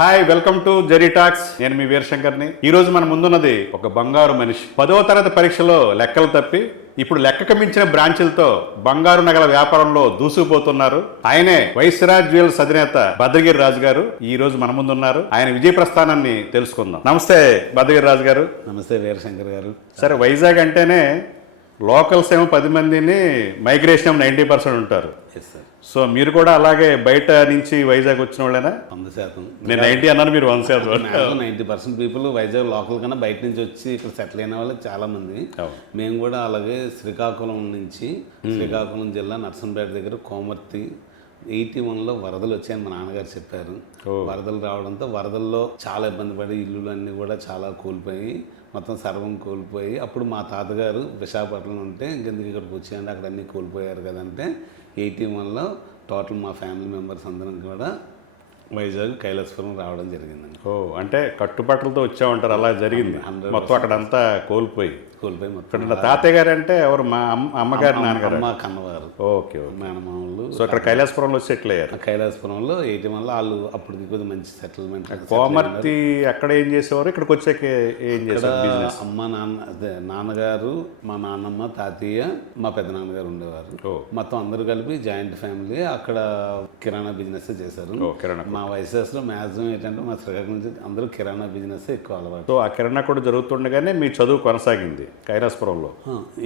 Hi, welcome to Jerry talks. నేను మీ వీరశంకర్ని. ఈ రోజు మన ముందున్నది ఒక బంగారు మనిషి. 10వ తరగతి పరీక్షలో లెక్కలు తప్పి ఇప్పుడు లెక్కకు మించిన బ్రాంచీలతో బంగారు నగల వ్యాపారంలో దూసుకుపోతున్నారు. ఆయనే వైస్రాజ్ జ్యువెల్స్ అధినేత భద్రగిరి రాజు గారు ఈ రోజు మన ముందున్నారు. ఆయన విజయ ప్రస్థానాన్ని తెలుసుకుందాం. నమస్తే భద్రగిరి రాజు గారు. నమస్తే వీరశంకర్ గారు. సరే, వైజాగ్ అంటేనే లోకల్స్ ఏమో 10 మందిని, మైగ్రేషన్ 90% ఉంటారు. Yes sir. సో మీరు కూడా అలాగే బయట నుంచి వైజాగ్ వచ్చిన వాళ్ళేనా? 100%. నేను 90 అన్నాను, మీరు 100%. 90% పీపుల్ వైజాగ్ లోకల్ కన్నా బయట నుంచి వచ్చి ఇక్కడ సెటిల్ అయిన వాళ్ళు చాలా మంది. మేము కూడా అలాగే శ్రీకాకుళం జిల్లా నర్సంపేట దగ్గర కోమర్తి 81లో వరదలు వచ్చాయని మా నాన్నగారు చెప్పారు. వరదలు రావడంతో వరదల్లో చాలా ఇబ్బంది పడి ఇల్లులు అన్నీ కూడా చాలా కూలిపోయి మొత్తం సర్వం కోల్పోయి, అప్పుడు మా తాతగారు విశాఖపట్నం ఉంటే ఇంకెందుకు ఇక్కడికి వచ్చాయంటే అక్కడ అన్నీ కోల్పోయారు కదంటే 81లో టోటల్ మా ఫ్యామిలీ మెంబర్స్ అందరం కూడా వైజాగ్ కైలాసపురం రావడం జరిగిందండి. అంటే కట్టుబట్టలతో వచ్చా ఉంటారు, అలా జరిగింది. మొత్తం అక్కడంతా కోల్పోయి మొత్తం. ఇక్కడ తాతయ్య గారు అంటే ఎవరు? మా అమ్మగారు, నాన్నగారు, మా కన్నవారు. ఓకే. మేనమామలు. సో అక్కడ కైలాసపురంలో సెటిల్ అయ్యారు. కైలాసపురంలో 81లో వాళ్ళు అప్పటికి కొద్దిగా మంచి సెటిల్మెంట్. కోమర్తి అక్కడ ఏం చేసేవారు, ఇక్కడికి వచ్చాక ఏం చేశారు? అమ్మ నాన్నగారు, మా నాన్నమ్మ, తాతయ్య, మా పెద్ద నాన్నగారు ఉండేవారు. మొత్తం అందరూ కలిపి జాయింట్ ఫ్యామిలీ. అక్కడ కిరాణా బిజినెస్ చేశారు. మా వయసులో మ్యాక్సిమం ఏంటంటే మా శ్రీకాకుళం నుంచి అందరూ కిరాణా బిజినెస్ ఎక్కువ అలవాటు. సో ఆ కిరాణా కూడా జరుగుతుండగానే మీ చదువు కొనసాగింది కైలాసపురంలో.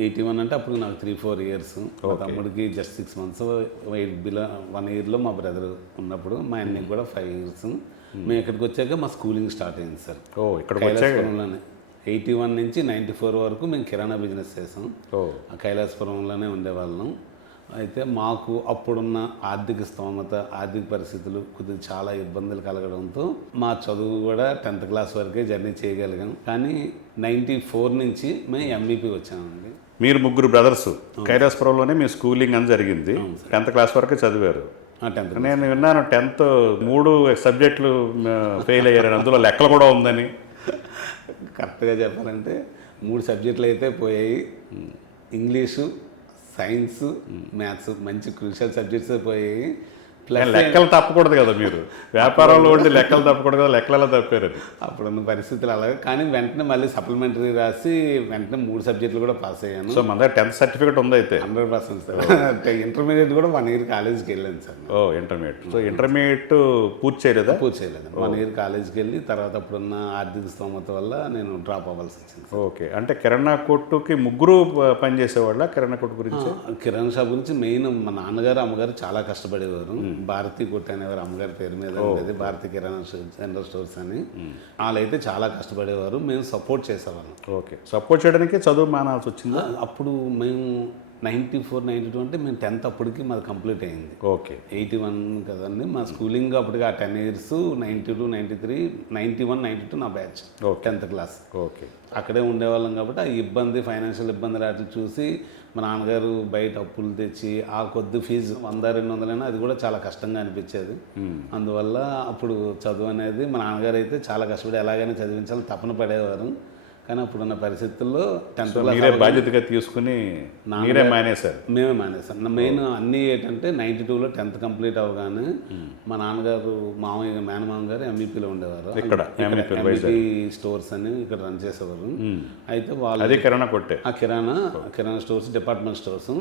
81 అంటే అప్పుడు నాకు 3-4 ఇయర్స్. మా తమ్ముడికి జస్ట్ 6 months, 1 yearలో మా బ్రదర్ ఉన్నప్పుడు. మా అన్నయ్యకి కూడా 5 years. మేము ఇక్కడికి వచ్చాక మా స్కూలింగ్ స్టార్ట్ అయింది సార్. ఇక్కడ కైలాసపురంలోనే 81 నుంచి 94 వరకు మేము కిరాణా బిజినెస్ చేసాం. కైలాసపురంలోనే ఉండేవాళ్ళం. అయితే మాకు అప్పుడున్న ఆర్థిక స్తోమత, ఆర్థిక పరిస్థితులు కొద్దిగా చాలా ఇబ్బందులు కలగడంతో మా చదువు కూడా 10th class వరకే జర్నీ చేయగలిగాం. కానీ 94 నుంచి మేము ఎంఈపీ వచ్చామండి. మీరు ముగ్గురు బ్రదర్స్ కైలాసపురంలోనే మీ స్కూలింగ్ అని జరిగింది. 10th class వరకు చదివారు. నేను విన్నాను 10th 3 సబ్జెక్టులు ఫెయిల్ అయ్యారు, అందులో లెక్కలు కూడా ఉందని. కరెక్ట్గా చెప్పాలంటే 3 సబ్జెక్టులు అయితే పోయాయి. ఇంగ్లీషు, సైన్స్, మ్యాథ్స్ మంచి క్రూషియల్ సబ్జెక్ట్స్ పోయాయి. లెక్కలు తప్పకూడదు కదా, మీరు వ్యాపారంలో ఉండి లెక్కలు తప్పకూడదు కదా, లెక్కలలో తప్పారు. అప్పుడున్న పరిస్థితులు అలాగే. కానీ వెంటనే మళ్ళీ సప్లిమెంటరీ రాసి వెంటనే 3 సబ్జెక్టులు కూడా పాస్ అయ్యాను. సో మన దగ్గర 10th సర్టిఫికేట్ ఉంది అయితే. 100% సార్. ఇంటర్మీడియట్ కూడా 1 year కాలేజీకి వెళ్ళాను సార్. ఇంటర్మీడియట్. సో ఇంటర్మీడియట్ పూర్తి చేయలేదా? పూర్తి చేయలేదు. 1 year కాలేజీకి వెళ్ళి తర్వాత అప్పుడున్న ఆర్థిక స్తోమత వల్ల నేను డ్రాప్ అవ్వాల్సి వచ్చింది. ఓకే. అంటే కిరాణా కొట్టుకి ముగ్గురు పనిచేసేవాళ్ళ? కిరాణా కొట్టు గురించి, కిరాణా షాప్ గురించి మెయిన్ మా నాన్నగారు, అమ్మగారు చాలా కష్టపడేవారు. భారతి కొట్టు అనేవారు అమ్మగారి పేరు మీద ఉండేది, భారతి కిరాణా జనరల్ స్టోర్స్ అని. వాళ్ళైతే చాలా కష్టపడేవారు, మేము సపోర్ట్ చేసేవాళ్ళం. ఓకే. సపోర్ట్ చేయడానికి చదువు మానాల్సి వచ్చిందా? అప్పుడు మేము 94, 92 అంటే మేము 10th అప్పటికి మాది కంప్లీట్ అయింది. ఓకే. 81 కదండి మా స్కూలింగ్. అప్పటికి ఆ 10 years 92, 93, 91, 92 నా బ్యాచ్ 10th class. ఓకే. అక్కడే ఉండేవాళ్ళం కాబట్టి ఆ ఇబ్బంది, ఫైనాన్షియల్ ఇబ్బంది రాటి చూసి మా నాన్నగారు బయట అప్పులు తెచ్చి ఆ కొద్ది ఫీజు 100-200 అది కూడా చాలా కష్టంగా అనిపించేది. అందువల్ల అప్పుడు చదువు అనేది మా నాన్నగారు అయితే చాలా కష్టపడి ఎలాగైనా చదివించాలని తపన పడేవారు. కానీ అప్పుడున్న పరిస్థితుల్లో 10th class బాధ్యతగా తీసుకుని మేమే మానేసాం. మెయిన్ అన్నీ ఏంటంటే 92లో 10th కంప్లీట్ అవ్వగానే మా నాన్నగారు, మామయ్య మేనమామ గారు ఎంఈపీలో ఉండేవారు. ఎంఈపీ స్టోర్స్ అని ఇక్కడ రన్ చేసేవారు. అయితే వాళ్ళు కిరాణా స్టోర్స్, డిపార్ట్మెంట్ స్టోర్స్.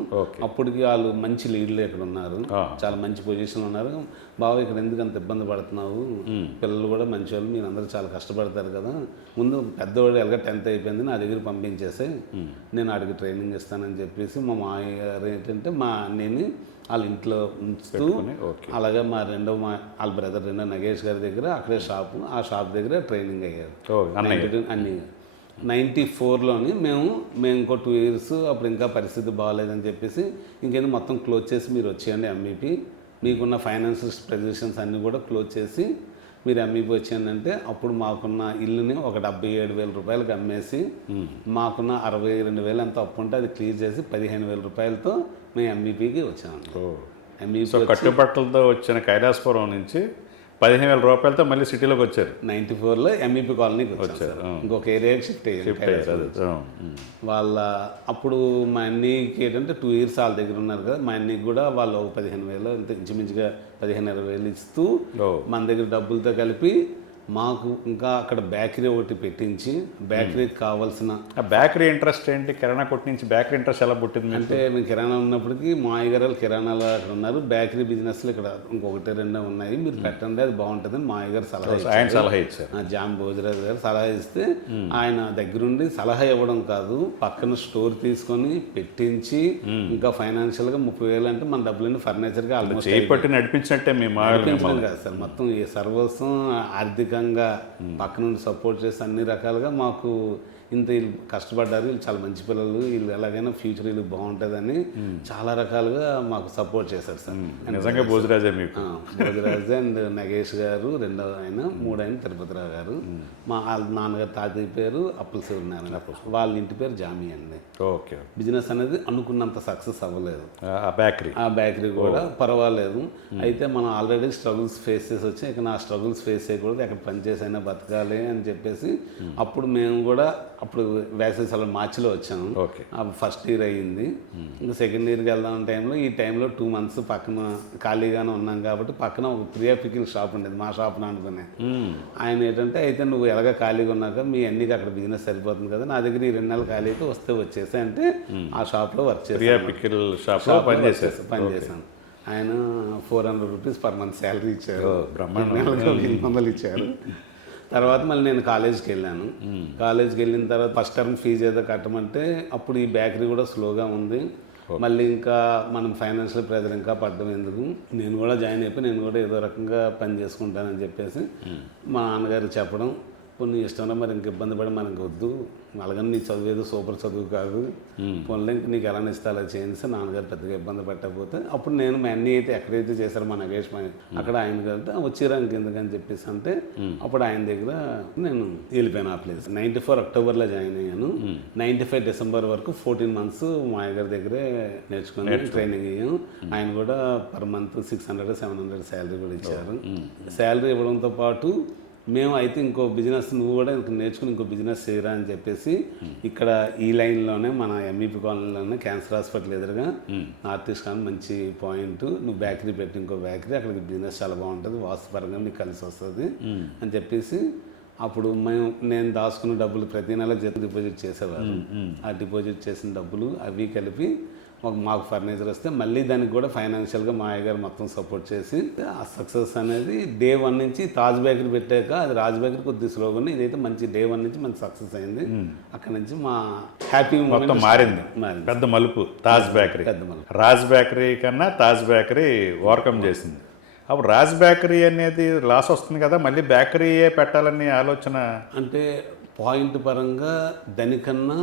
అప్పటికి వాళ్ళు మంచి లీడ్లు ఇక్కడ ఉన్నారు, చాలా మంచి పొజిషన్లో ఉన్నారు. బాబు ఇక్కడ ఎందుకు అంత ఇబ్బంది పడుతున్నావు, పిల్లలు కూడా మంచి వాళ్ళు, మీరు అందరూ చాలా కష్టపడతారు కదా, ముందు పెద్దవాడు ఎలాగ 10th అయిపోయింది నా దగ్గర పంపించేసి నేను అడిగి ట్రైనింగ్ ఇస్తానని చెప్పేసి మా మామయ్య గారు ఏంటంటే మా అన్నయ్యని వాళ్ళ ఇంట్లో ఉంచుతూ, అలాగే మా వాళ్ళ బ్రదర్ నగేష్ గారి దగ్గర అక్కడే షాపు, ఆ షాప్ దగ్గర ట్రైనింగ్ అయ్యారు. అన్నీ 94లోని మేము ఇంకో 2 years అప్పుడు ఇంకా పరిస్థితి బాగాలేదని చెప్పేసి ఇంకేదో మొత్తం క్లోజ్ చేసి మీరు వచ్చేయండి ఎంఈపీ, మీకున్న ఫైనాన్షియల్ పొజిషన్స్ అన్నీ కూడా క్లోజ్ చేసి మీరు ఎంఈపీ వచ్చానంటే అప్పుడు మాకున్న ఇల్లుని ఒక 77,000 రూపాయలకి అమ్మేసి మాకున్న 62,000 ఎంత అప్పు ఉంటే అది క్లియర్ చేసి 15,000 రూపాయలతో మేము ఎంఈపీకి వచ్చాము. ఎంఈపీ కట్టుబట్టలతో వచ్చిన కైలాసపురం నుంచి 15,000 రూపాయలతో మళ్ళీ సిటీలోకి వచ్చారు. 94లో ఎంఈపీ కాలనీకి వచ్చారు. ఇంకొక ఏరియాకి షిఫ్ట్ అయ్యారు. వాళ్ళ అప్పుడు మా అన్నయ్యకి ఏంటంటే 2 years వాళ్ళ దగ్గర ఉన్నారు కదా, మా అన్నయ్యకి కూడా వాళ్ళు 15,000 ఇంచుమించుగా 15,000-20,000 ఇస్తూ మన దగ్గర డబ్బులతో కలిపి మాకు ఇంకా అక్కడ బేకరీ ఒకటి పెట్టించి బేకరీకి కావాల్సిన ఆ బేకరీ ఇంట్రెస్ట్ ఏంటి? కిరాణా కొట్టు నుంచి బేకరీ ఇంట్రెస్ట్ ఎలా పుట్టింది మీకు? అంటే మేము కిరాణా ఉన్నప్పటికీ మా అయ్యగారు కిరాణాలో అక్కడ ఉన్నారు, బేకరీ బిజినెస్లు ఇక్కడ ఇంకొకటి రెండో ఉన్నాయి, మీరు పెట్టండి అది బాగుంటుందని మా అయ్యగారు సలహా ఆయన సలహా ఇచ్చారు. జామ్ భోజరాజు గారు సలహా ఇస్తే ఆయన దగ్గరుండి సలహా ఇవ్వడం కాదు, పక్కన స్టోర్ తీసుకొని పెట్టించి ఇంకా ఫైనాన్షియల్గా 30,000 అంటే మన డబ్బులన్నీ ఫర్నిచర్గా ఆల్మోస్ట్ చేపట్టి నడిపించినట్టే మీ నడిపించడం కాదు సార్, మొత్తం ఈ సర్వస్వం ఆర్థికంగా పక్క నుండి సపోర్ట్ చేసి అన్ని రకాలుగా మాకు ఇంత వీళ్ళు కష్టపడ్డారు, వీళ్ళు చాలా మంచి పిల్లలు, వీళ్ళు ఎలాగైనా ఫ్యూచర్ వీళ్ళు బాగుంటుందని చాలా రకాలుగా మాకు సపోర్ట్ చేశారు సార్. నిజంగా భోజరాజే మీకు? భోజరాజు అండ్ నగేష్ గారు, రెండవ ఆయన, మూడైన తిరుపతిరావు గారు, మా వాళ్ళ నాన్నగారు తాతయ్య పేరు అప్పుల శివనారాయణ, వాళ్ళ ఇంటి పేరు జామి అండి. ఓకే. బిజినెస్ అనేది అనుకున్నంత సక్సెస్ అవ్వలేదు, ఆ బేకరీ కూడా పర్వాలేదు. అయితే మనం ఆల్రెడీ స్ట్రగుల్స్ ఫేస్ చేసి వచ్చి ఇక నా స్ట్రగుల్స్ ఫేస్ చేయకూడదు, ఎక్కడ పనిచేసైనా బతకాలి అని చెప్పేసి అప్పుడు మేము కూడా అప్పుడు వేసవి సెలవు మార్చిలో వచ్చాము. ఫస్ట్ ఇయర్ అయ్యింది, ఇంకా సెకండ్ ఇయర్కి వెళ్దాం టైంలో ఈ టైంలో 2 months పక్కన ఖాళీగానే ఉన్నాం కాబట్టి పక్కన ఒక ప్రియా పికిల్ షాప్ ఉండేది, మా షాప్ అనుకునే. ఆయన ఏంటంటే అయితే నువ్వు ఎలాగ ఖాళీగా ఉన్నాక మీ అన్నికి అక్కడ బిజినెస్ సరిపోతుంది కదా, నా దగ్గర ఈ 2 నెలలు ఖాళీగా వస్తే వచ్చేసి అంటే ఆ షాప్లో వర్క్ చేసి పనిచేశాను. ఆయన 400 rupees per month శాలరీ ఇచ్చారు, 800 ఇచ్చారు. తర్వాత మళ్ళీ నేను కాలేజ్కి వెళ్ళాను. కాలేజ్కి వెళ్ళిన తర్వాత ఫస్ట్ టర్మ్ ఫీజు ఏదో కట్టమంటే అప్పుడు ఈ బేకరీ కూడా స్లోగా ఉంది, మళ్ళీ ఇంకా మనం ఫైనాన్షియల్ ప్రెజర్ ఇంకా పడ్డం ఎందుకు, నేను కూడా జాయిన్ అయిపోయి నేను కూడా ఏదో రకంగా పని చేసుకుంటానని చెప్పేసి మా నాన్నగారు చెప్పడం, కొన్ని ఇష్టంలో మరి ఇంక ఇబ్బంది పడి మనకు వద్దు, అలాగని నీ చదువు ఏదో సూపర్ చదువు కాదు, పోన్లే ఇంక నీకు ఎలా ఇస్తే అలా చేసి నాన్నగారు పెద్దగా ఇబ్బంది పెట్టకపోతే అప్పుడు నేను మా అన్నీ అయితే ఎక్కడైతే చేశారో మా నగేష్ అక్కడ ఆయన కలిగితే వచ్చిరా ఇంకెందుకని చెప్పేసి అంటే అప్పుడు ఆయన దగ్గర నేను వెళ్ళిపోయాను ఆ ప్లేస్. 94 Octoberలో జాయిన్ అయ్యాను, 95 December వరకు 14 months మా అయ్యగారి దగ్గరే నేర్చుకుని ట్రైనింగ్ అయ్యాను. ఆయన కూడా పర్ మంత్ 600-700 శాలరీ కూడా ఇచ్చారు. శాలరీ ఇవ్వడంతో పాటు మేము అయితే ఇంకో బిజినెస్ నువ్వు కూడా నేర్చుకుని ఇంకో బిజినెస్ చేయరా అని చెప్పేసి ఇక్కడ ఈ లైన్లోనే మన ఎంఈపీ కాలనీలోనే క్యాన్సర్ హాస్పిటల్ ఎదురుగా నార్త్ ఈస్ట్ కానీ మంచి పాయింట్, నువ్వు బేకరీ పెట్టి ఇంకో బేకరీ, అక్కడికి బిజినెస్ చాలా బాగుంటుంది, వాస్తుపరంగా నీకు కలిసి వస్తుంది అని చెప్పేసి అప్పుడు నేను దాచుకున్న డబ్బులు ప్రతి నెల డిపాజిట్ చేసేవారు. ఆ డిపాజిట్ చేసిన డబ్బులు అవి కలిపి మాకు ఫర్నిచర్ వస్తే మళ్ళీ దానికి కూడా ఫైనాన్షియల్గా మా అయ్యగారు మొత్తం సపోర్ట్ చేసి ఆ సక్సెస్ అనేది Day 1 నుంచి తాజ్ బేకరీ పెట్టాక అది రాజ్ బేకరీ కొద్ది స్లోగా ఉంది, ఇదైతే మంచి Day 1 నుంచి మంచి సక్సెస్ అయింది. అక్కడ నుంచి మా హ్యాపీ మొత్తం మారింది. పెద్ద మలుపు తాజ్ బేకరీ, పెద్ద మలుపు. రాజ్ బేకరీ కన్నా తాజ్ బేకరీ ఓవర్కమ్ చేసింది. అప్పుడు రాజ్ బేకరీ అనేది లాస్ వస్తుంది కదా, మళ్ళీ బేకరీయే పెట్టాలని ఆలోచన అంటే పాయింట్ పరంగా దానికన్నా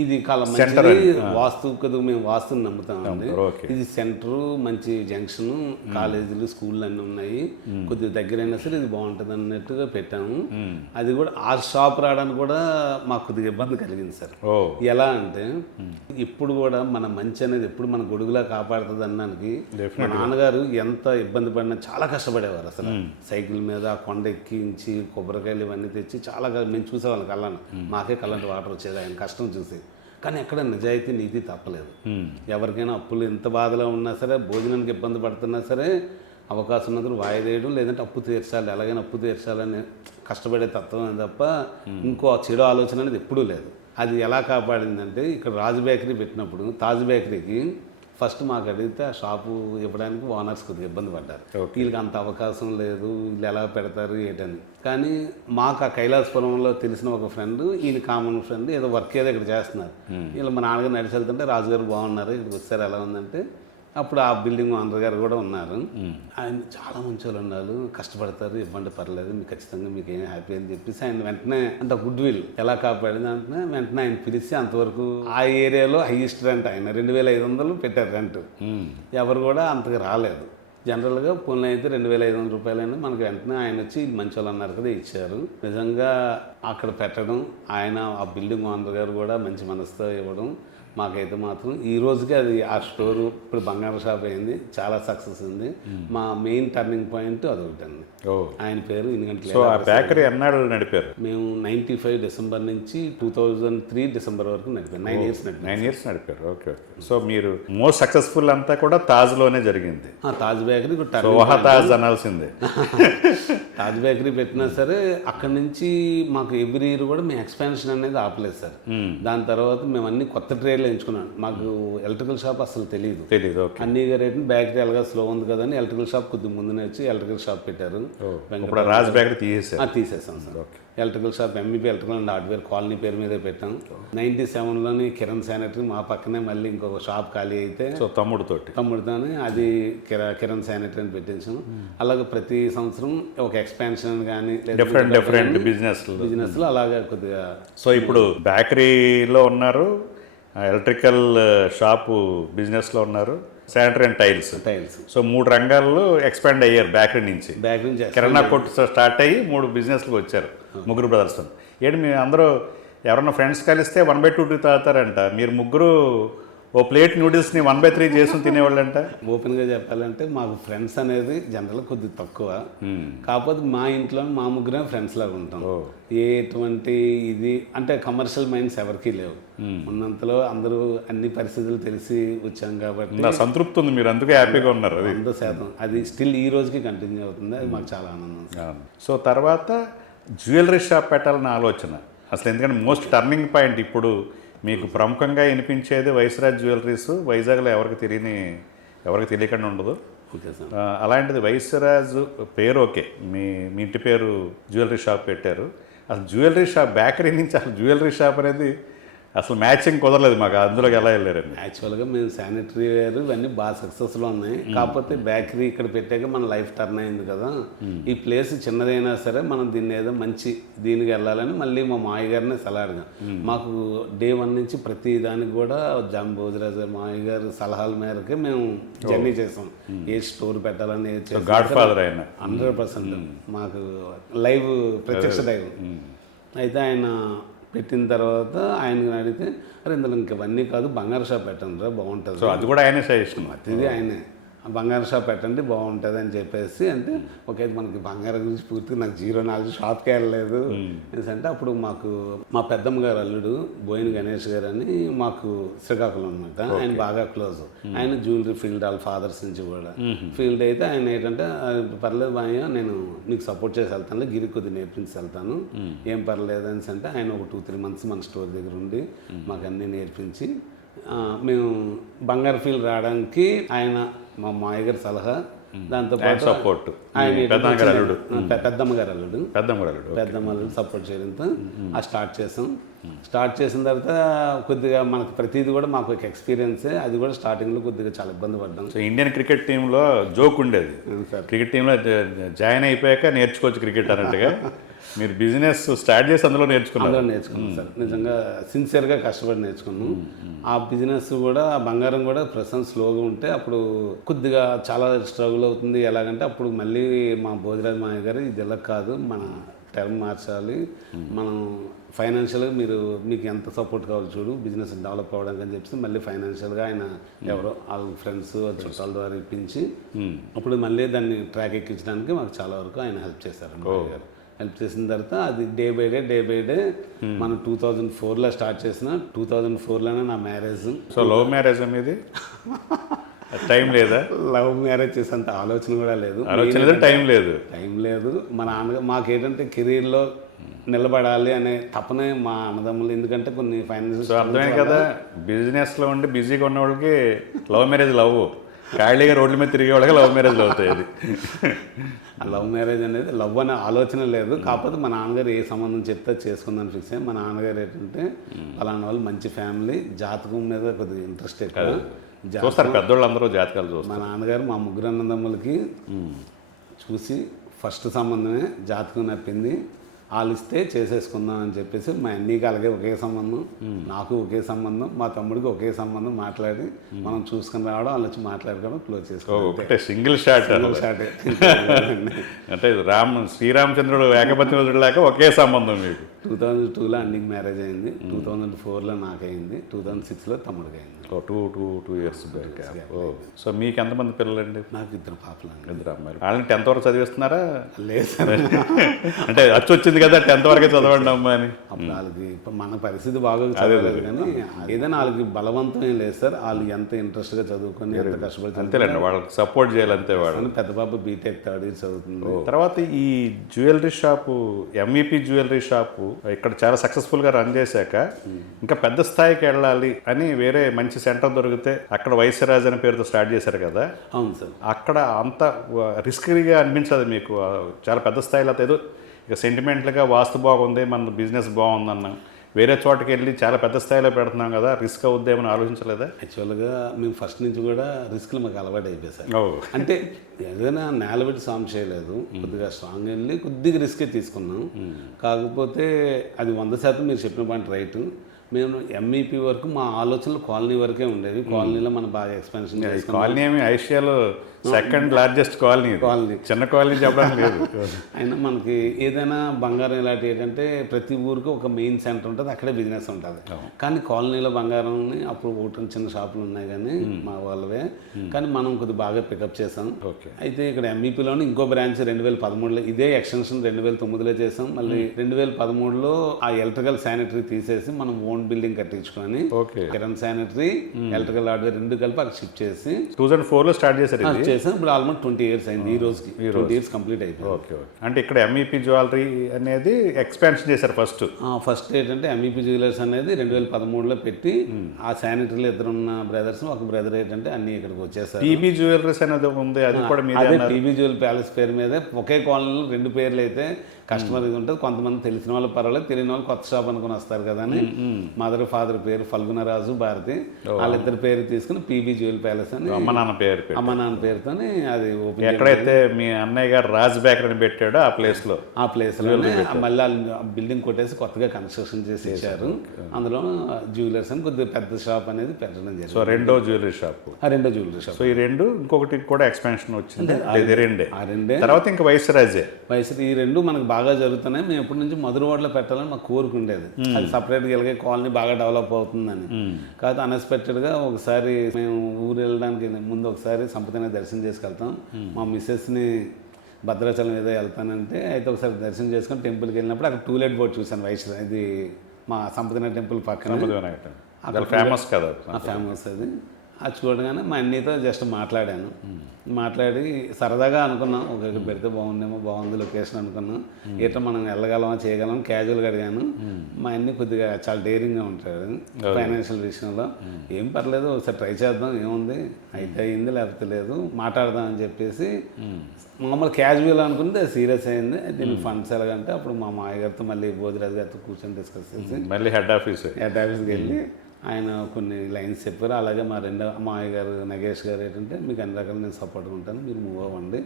ఇది చాలా మంచి వాస్తు కదా, మేము వాస్తుని నమ్ముతామండి. ఇది సెంటరు, మంచి జంక్షన్, కాలేజీలు, స్కూళ్ళు అన్నీ ఉన్నాయి, కొద్దిగా దగ్గరైనా సరే ఇది బాగుంటుంది అన్నట్టుగా పెట్టాము. అది కూడా ఆ షాప్ రావడానికి కూడా మాకు కొద్దిగా ఇబ్బంది కలిగింది సార్. ఎలా అంటే ఇప్పుడు కూడా మన మంచి అనేది ఎప్పుడు మన గొడుగులా కాపాడుతుంది అన్నానికి మా నాన్నగారు ఎంత ఇబ్బంది పడినా చాలా కష్టపడేవారు. అసలు సైకిల్ మీద ఆ కొండ ఎక్కించి కొబ్బరికాయలు ఇవన్నీ తెచ్చి చాలా మేము చూసేవాళ్ళం, కళ్ళను మాకే కళ్ళంటి వాటర్ వచ్చేది ఆయన కష్టం చూసి. కానీ ఎక్కడ నిజాయితీ నీతి తప్పలేదు. ఎవరికైనా అప్పులు ఎంత బాధలో ఉన్నా సరే, భోజనానికి ఇబ్బంది పడుతున్నా సరే అవకాశం ఉన్నందుకు వాయిదేయడం, లేదంటే అప్పు తీర్చాలి, ఎలాగైనా అప్పు తీర్చాలని కష్టపడే తత్వం తప్ప ఇంకో చెడు ఆలోచన అనేది ఎప్పుడూ లేదు. అది ఎలా కాపాడిందంటే ఇక్కడ రాజ్ బేకరీ పెట్టినప్పుడు తాజ్ బేకరీకి ఫస్ట్ మాకు అడిగితే ఆ షాపు ఇవ్వడానికి ఓనర్స్ కొద్దిగా ఇబ్బంది పడ్డారు, వీళ్ళకి అంత అవకాశం లేదు, వీళ్ళు ఎలా పెడతారు ఏంటని. కానీ మాకు ఆ కైలాసపురంలో తెలిసిన ఒక ఫ్రెండ్, ఈయన కామన్ ఫ్రెండ్, ఏదో వర్క్ ఏదో ఇక్కడ చేస్తున్నారు, వీళ్ళు మా నాన్నగారు నడిచి వెళ్తుంటే రాజుగారు బాగున్నారు, ఇక్కడికి వచ్చారు ఎలా ఉందంటే అప్పుడు ఆ బిల్డింగ్ ఓనర్ గారు కూడా ఉన్నారు. ఆయన చాలా మంచి వాళ్ళు ఉన్నారు, కష్టపడతారు, ఇబ్బంది పర్లేదు, మీకు ఖచ్చితంగా మీకు ఏం హ్యాపీ అని చెప్పేసి ఆయన వెంటనే అంత గుడ్ విల్ ఎలా కాపాడింది అంటే వెంటనే ఆయన పిలిచి అంతవరకు ఆ ఏరియాలో హైయెస్ట్ రెంట్ ఆయన 2,500 పెట్టారు రెంట్. ఎవరు కూడా అంతగా రాలేదు. జనరల్గా పోన్లు అయితే 2,500 రూపాయలని మనకు వెంటనే ఆయన వచ్చి మంచి వాళ్ళు అన్నారు కదా ఇచ్చారు. నిజంగా అక్కడ పెట్టడం, ఆయన ఆ బిల్డింగ్ ఓనర్ గారు కూడా మంచి మనసుతో ఇవ్వడం, మాకైతే మాత్రం ఈ రోజుకి అది ఆ స్టోరు ఇప్పుడు బంగారు షాప్ అయింది, చాలా సక్సెస్ ఉంది. మా మెయిన్ టర్నింగ్ పాయింట్ అదొకటి అండి. ఓ, ఆయన పేరు ఇనుగంటి. సో ఆ బేకరీ ఎన్నాళ్ళు నడిపారు? మేము 95 డిసెంబర్ నుంచి 2003 డిసెంబర్ వరకు నడిపాను. 9 ఇయర్స్ నడిపాను. 9 ఇయర్స్ నడిపారు. Okay okay. సో మీరు మోస్ట్ సక్సెస్ఫుల్ అంతా కూడా తాజ్లోనే జరిగింది. తాజ్ బేకరీ సోహా తాజ్ అనాల్సిందే. తాజ్ బేకరీ పెట్టినా సరే అక్కడి నుంచి మాకు ఎవ్రీ ఇయర్ కూడా మేము ఎక్స్పాన్షన్ అనేది ఆపలేదు సార్. దాని తర్వాత మేము అన్ని కొత్త ట్రేడ్లు ఎంచుకున్నాం. మాకు ఎలక్ట్రికల్ షాప్ అసలు తెలియదు. ఓకే. అన్ని రేటు బేకరీ ఎలాగా స్లో ఉంది కదా అని ఎలక్ట్రికల్ షాప్ కొద్దిగా ముందునే వచ్చి ఎలక్ట్రికల్ షాప్ పెట్టారు. ఇప్పుడు రాజ్ బేకరీ తీసేసాం sir. Electrical shop MBP electrical and hardware colony పేరు మీదే పెట్టాం. 97లోని కిరణ్ శానిటరీ మా పక్కనే మళ్ళీ ఇంకొక షాప్ ఖాళీ అయితే సో తమ్ముడితోనే అది కిరణ్ శానిటరీ అని పెట్టించాం. అలాగే ప్రతి సంవత్సరం ఒక ఎక్స్పాన్షన్ కానీ డిఫరెంట్ బిజినెస్లో అలాగే కొద్దిగా. సో ఇప్పుడు బేకరీలో ఉన్నారు, ఎలక్ట్రికల్ షాపు బిజినెస్లో ఉన్నారు, శానిటరీ అండ్ టైల్స్. సో 3 రంగాల్లో ఎక్స్పాండ్ అయ్యారు బేకరీ నుంచి. కిరాణా కొట్టు స్టార్ట్ అయ్యి 3 బిజినెస్లకు వచ్చారు ముగ్గురు బ్రదర్స్. ఏంటి మీ అందరూ ఎవరన్నా ఫ్రెండ్స్ కలిస్తే 1/2 తాగుతారంట, మీరు ముగ్గురు ఓ ప్లేట్ నూడిల్స్ని 1/3 చేసుకుని తినేవాళ్ళంట. ఓపెన్గా చెప్పాలంటే మాకు ఫ్రెండ్స్ అనేది జనరల్ కొద్దిగా తక్కువ. కాకపోతే మా ఇంట్లో మా ముగ్గురే ఫ్రెండ్స్ లాగా ఉంటాం. ఎటువంటి ఇది అంటే కమర్షియల్ మైండ్స్ ఎవరికీ లేవు. ఉన్నంతలో అందరూ అన్ని పరిస్థితులు తెలిసి వచ్చాం కాబట్టి సంతృప్తి ఉంది, మీరు అందుకే హ్యాపీగా ఉన్నారు. 100% అది స్టిల్ ఈ రోజుకి కంటిన్యూ అవుతుంది. అది మాకు చాలా ఆనందం. సో తర్వాత జ్యువెలరీ షాప్ పెట్టాలన్న ఆలోచన అసలు ఎందుకంటే మోస్ట్ టర్నింగ్ పాయింట్ ఇప్పుడు మీకు ప్రముఖంగా వినిపించేది వైస్రాజ్ జ్యువెలరీస్. వైజాగ్లో ఎవరికి తెలియకుండా ఉండదు. అలాంటిది వైస్రాజ్ పేరు ఓకే, మీ ఇంటి పేరు జ్యువెలరీ షాప్ పెట్టారు. అసలు జ్యువెలరీ షాప్ బేకరీ నుంచి అసలు జ్యువెలరీ షాప్ అనేది అసలు మ్యాచింగ్ కుదరలేదు మాకు. అందులోకి ఎలా వెళ్ళారండి? యాక్చువల్గా మేము శానిటరీ వేర్ ఇవన్నీ బాగా సక్సెస్లో ఉన్నాయి. కాకపోతే బేకరీ ఇక్కడ పెట్టాక మన లైఫ్ టర్న్ అయింది కదా. ఈ ప్లేస్ చిన్నదైనా సరే మనం దీన్ని ఏదో మంచి దీనికి వెళ్ళాలని మళ్ళీ మా మాయ గారిని సలహా అడిగాం. మాకు డే 1 నుంచి ప్రతి దానికి కూడా భోజరాజు మాయ గారి సలహాల మేరకే మేము జర్నీ చేసాం. ఏ స్టోర్ పెట్టాలని గాడ్ ఫాదర్ అయినా 100% మాకు లైవ్ ప్రత్యక్ష దైవం. అయితే ఆయన పెట్టిన తర్వాత ఆయనకి అడిగితే అరే ఇందులో ఇంకవన్నీ కాదు బంగారు షాప్ పెట్టండి రా బాగుంటుంది. సో అది కూడా ఆయనే సజెషన్. ఇది ఆయనే బంగారు షాప్ పెట్టండి బాగుంటుంది అని చెప్పేసి అంటే ఓకే మనకి బంగారం గురించి పూర్తిగా నాకు 0 నాలెడ్జ్, షాప్కి వెళ్ళలేదు ఎందుకంటే అప్పుడు మాకు మా పెద్దమ్మ గారు అల్లుడు బోయిన గణేష్ గారు అని మాకు శ్రీకాకుళం అనమాట. ఆయన బాగా క్లోజ్. ఆయన జ్యువెలరీ ఫీల్డ్ వాళ్ళ ఫాదర్స్ నుంచి కూడా ఫీల్డ్ అయితే ఆయన ఏంటంటే పర్లేదు బాగా నేను నీకు సపోర్ట్ చేసి వెళ్తాను, గిరి కొద్ది నేర్పించి వెళ్తాను ఏం పర్లేదు అని అంటే ఆయన ఒక 2-3 months మన స్టోర్ దగ్గర ఉండి మాకు అన్నీ నేర్పించి మేము బంగారు ఫీల్డ్ రావడానికి ఆయన మా మాయ గారి సలహా, దాంతోపాటు సపోర్ట్ ఆయన పెద్దమ్మ గారు అల్లుడు సపోర్ట్ చేయడంతో స్టార్ట్ చేసిన తర్వాత కొద్దిగా మనకు ప్రతిదీ కూడా మాకు ఒక ఎక్స్పీరియన్సే. అది కూడా స్టార్టింగ్లో కొద్దిగా చాలా ఇబ్బంది పడ్డాం. సో ఇండియన్ క్రికెట్ టీంలో జోక్ ఉండేది, క్రికెట్ టీంలో జాయిన్ అయిపోయాక నేర్చుకోవచ్చు క్రికెట్ అన్నట్టుగా మీరు బిజినెస్ స్టార్ట్ చేసి అందులో నేర్చుకున్నాం సార్. నిజంగా సిన్సియర్గా కష్టపడి నేర్చుకున్నాం. ఆ బిజినెస్ కూడా ఆ బంగారం కూడా ప్రస్తుతం స్లోగా ఉంటే అప్పుడు కొద్దిగా చాలా స్ట్రగుల్ అవుతుంది. ఎలాగంటే అప్పుడు మళ్ళీ మా భోజరాజ్ మాయ గారు ఇది ఇలా కాదు మన టర్మ్ మార్చాలి, మనం ఫైనాన్షియల్గా మీకు ఎంత సపోర్ట్ కావాలి చూడు బిజినెస్ డెవలప్ అవ్వడానికి అని చెప్పి మళ్ళీ ఫైనాన్షియల్గా ఆయన ఎవరో వాళ్ళ ఫ్రెండ్స్ చుట్టాల ద్వారా ఇప్పించి అప్పుడు మళ్ళీ దాన్ని ట్రాక్ ఎక్కించడానికి మాకు చాలా వరకు ఆయన హెల్ప్ చేశారు. హెల్ప్ చేసిన తర్వాత అది డే బై డే మనం 2004లో స్టార్ట్ చేసిన 2004లోనే నా మ్యారేజ్. సో లవ్ మ్యారేజ్ అనేది టైం లేదా? లవ్ మ్యారేజ్ చేసేంత ఆలోచన కూడా లేదు, టైం లేదు. మా నాన్నగారు మాకేంటంటే కెరీర్లో నిలబడాలి అనే తపనే మా అన్నదమ్ములు. ఎందుకంటే కొన్ని ఫైనాన్షియల్ అర్థమే కదా, బిజినెస్లో ఉండి బిజీగా ఉన్న వాళ్ళకి లవ్ మ్యారేజ్ ఖాళీగా రోడ్ల మీద తిరిగే వాళ్ళకి లవ్ మ్యారేజ్లు అవుతాయి. అది లవ్ మ్యారేజ్ అనేది లవ్ అనే ఆలోచన లేదు. కాకపోతే మా నాన్నగారు ఏ సంబంధం చెప్తే చేసుకుందని ఫిక్స్ అయ్యి మా నాన్నగారు ఏంటంటే అలాంటి వాళ్ళు మంచి ఫ్యామిలీ, జాతకం మీద కొద్దిగా ఇంట్రెస్ట్ ఎక్కువ. పెద్దోళ్ళు అందరూ జాతకాలు చూస్తారు. మా నాన్నగారు మా ముగ్గురు అన్నదమ్ములకి చూసి ఫస్ట్ సంబంధమే జాతకం నప్పింది, వాళ్ళు ఇస్తే చేసేసుకుందాం అని చెప్పేసి మా అన్నీకి అలాగే ఒకే సంబంధం, నాకు ఒకే సంబంధం, మా తమ్ముడికి ఒకే సంబంధం మాట్లాడి మనం చూసుకుని రావడం, వాళ్ళు వచ్చి మాట్లాడుకోవడం, క్లోజ్ చేసుకోవడం. సింగిల్ షాట్ అంటే శ్రీరామచంద్రుడు ఏకపత్ని వదిలేక ఒకే సంబంధం మీకు. 2002లో అన్నికి మ్యారేజ్ అయింది, 2004లో నాకు అయింది, 2006లో తమ్ముడికి అయింది. Two years back. సో మీకు ఎంతమంది పిల్లలండి? నాకు 2 పాపలండి. 2 అమ్మాయిలు. వాళ్ళని 10th వరకు చదివిస్తున్నారా? లేదు సార్, అంటే వచ్చి వచ్చింది కదా 10th వరకే చదవండి అమ్మా అని. అప్పుడు వాళ్ళకి ఇప్పుడు మన పరిస్థితి బాగా చదవలేదు, కానీ ఏదైనా వాళ్ళకి బలవంతం ఏం లేదు సార్. వాళ్ళు ఎంత ఇంట్రెస్ట్గా చదువుకొని ఎంత కష్టపడి అంతేలేండి, వాళ్ళకి సపోర్ట్ చేయాలి అంతే. వాళ్ళు పెద్ద పాప బీటెక్ 3rd year చదువుతుంది. తర్వాత ఈ jewellery shop, MEP jewellery shop ఇక్కడ చాలా సక్సెస్ఫుల్గా రన్ చేశాక ఇంకా పెద్ద స్థాయికి వెళ్ళాలి అని వేరే మంచి సెంటర్ దొరికితే అక్కడ వైశ్యరాజ్ అనే పేరుతో స్టార్ట్ చేశారు కదా. అవును సార్. అక్కడ అంత రిస్కీగా అనిపించదు మీకు? చాలా పెద్ద స్థాయిలో ఏదో ఇక సెంటిమెంట్లుగా వాస్తు బాగుంది, మన బిజినెస్ బాగుందన్నాం, వేరే చోటకి వెళ్ళి చాలా పెద్ద స్థాయిలో పెడుతున్నాం కదా, రిస్క్ అవుద్దేమని ఆలోచించలేదా? యాక్చువల్గా మేము ఫస్ట్ నుంచి కూడా రిస్క్లు మాకు అలవాటు అయిపోయి సార్. అంటే ఏదైనా నేలబెట్టి సామ్ చేయలేదు, కొద్దిగా స్ట్రాంగ్ వెళ్ళి కొద్దిగా రిస్కే తీసుకున్నాం. కాకపోతే అది 100% మీరు చెప్పిన పాయింట్ రైట్. మేము ఎంఈపీ వరకు మా ఆలోచనలు కాలనీ వరకే ఉండేవి. కాలనీలో మనం బాగా ఎక్స్పెన్షన్ చేసుకున్నాం. కాలనీ ఏమి ఐషియాలో సెకండ్ లార్జెస్ట్ కాలనీ, చిన్న కాలనీ చెప్పడానికి లేదు. అయినా మనకి ఏదైనా బంగారం ఇలాంటి ఏంటంటే ప్రతి ఊరికి ఒక మెయిన్ సెంటర్ ఉంటుంది, అక్కడే బిజినెస్ ఉంటుంది. కానీ కాలనీలో బంగారంని అప్పుడు ఒకటి చిన్న షాపులు ఉన్నాయి కానీ మా వాళ్ళవే, కానీ మనం కొద్దిగా బాగా పికప్ చేసాం. అయితే ఇక్కడ ఎంఈపీలోనే ఇంకో బ్రాంచ్ 2013లో, ఇదే ఎక్స్టెన్షన్ 2009లో చేసాం. మళ్ళీ 2013లో ఆ ఎలక్ట్రికల్ శానిటరీ తీసేసి మనం ఓన్ బిల్డింగ్ కట్టించుకొని కిరణ్ శానిటరీ ఎలక్ట్రికల్ హార్డ్వేర్ 2 కలిపి అక్కడ షిఫ్ట్ చేసి 2004లో స్టార్ట్ చేశారు. చేసాం. ఇప్పుడు ఆల్మోస్ట్ 20 years అయింది. ఈ రోజుకి 20 years కంప్లీట్ అయిపోయింది. ఓకే. అంటే ఇక్కడ ఎంఈపీ జ్యువెలరీ అనేది ఎక్స్పాన్షన్ చేశారు ఫస్ట్ ఏంటంటే ఎంఈపీ జ్యువెలర్స్ అనేది 2013లో పెట్టి ఆ శానిటరీలో 2 బ్రదర్స్, ఒక బ్రదర్ ఏంటంటే అన్ని ఇక్కడికి వచ్చేసారు. పీబీ జ్యువెలరీస్ అనేది ఉంది, అది కూడా మీదే. పీబీ జ్యువెల్ ప్యాలెస్ పేరు మీద ఒకే కాలనీలో 2 పేర్లు అయితే కస్టమర్ ఇది ఉంటుంది. కొంతమంది తెలిసిన వాళ్ళు పర్వాలేదు, తెలియని వాళ్ళు కొత్త షాప్ అనుకుని వస్తారు కదా అని మదర్ ఫాదర్ పేరు ఫల్గుణరాజు భారతి, వాళ్ళిద్దరు పేరు తీసుకుని పీబీ జ్యువెల్ ప్యాలెస్ అని అమ్మ నాన్న పేరుతో అది ఓపెన్. ఎక్కడైతే మీ అన్నయ్య గారు రాజ్ బేకర్ అని పెట్టాడో ఆ ప్లేస్ లో మళ్ళీ బిల్డింగ్ కొట్టేసి కొత్తగా కన్స్ట్రక్షన్ చేసి ఇచ్చారు. అందులో జ్యువెలర్స్ అని కొద్దిగా పెద్ద షాప్ అనేది పెట్టడం జరిగింది. సో రెండో జ్యువెలరీ షాప్. సో ఈ 2 ఇంకొకటి కూడా ఎక్స్పాన్షన్ వచ్చింది. తర్వాత ఇంకా వైశ్యరాజే. ఈ 2 మనకు బాగా జరుగుతున్నాయి. మేము ఎప్పటి నుంచి మధురవాడలో పెట్టాలని మాకు కోరిక ఉండేది. అది సపరేట్గా వెళ్ళగే కాలనీ బాగా డెవలప్ అవుతుందని. కాకపోతే అన్ఎక్స్పెక్టెడ్గా ఒకసారి మేము ఊరు వెళ్ళడానికి ముందు ఒకసారి సంపదనే దర్శనం చేసుకెళ్తాం. మా మిస్సెస్ని భద్రాచలం ఏదో వెళ్తానంటే అయితే ఒకసారి దర్శనం చేసుకొని టెంపుల్కి వెళ్ళినప్పుడు అక్కడ టూలెట్ బోర్డ్ చూశాను. వైష్ణవ్ ఇది మా సంపదన టెంపుల్ పక్కన ఫేమస్ కదా, ఫేమస్ అది. అది చూడగానే మా అన్నయ్యతో జస్ట్ మాట్లాడి సరదాగా అనుకున్నాం, ఒక పెడితే బాగుందేమో, బాగుంది లొకేషన్ అనుకున్నాం. ఏటో మనం వెళ్ళగలమా చేయగలం క్యాజువల్గా అడిగాను. మా అన్ని కొద్దిగా చాలా డేరింగ్గా ఉంటాడు ఫైనాన్షియల్ విషయంలో. ఏం పర్లేదు ఒకసారి ట్రై చేద్దాం, ఏముంది అయితే అయింది లేకపోతే లేదు, మాట్లాడదాం అని చెప్పేసి మామూలు క్యాజువల్ అనుకుంటే సీరియస్ అయింది. దీనికి ఫండ్స్ ఎలాగంటే అప్పుడు మా మాయగారితో మళ్ళీ భోజరాజు గారితో కూర్చొని డిస్కస్ చేసి మళ్ళీ హెడ్ ఆఫీస్కి వెళ్ళి ఆయన కొన్ని లైన్స్ చెప్పారు. అలాగే మా మామయ్య గారు నగేష్ గారు ఏంటంటే మీకు అన్ని రకాలు నేను సపోర్ట్గా ఉంటాను, మీరు మూవ్ అవ్వండి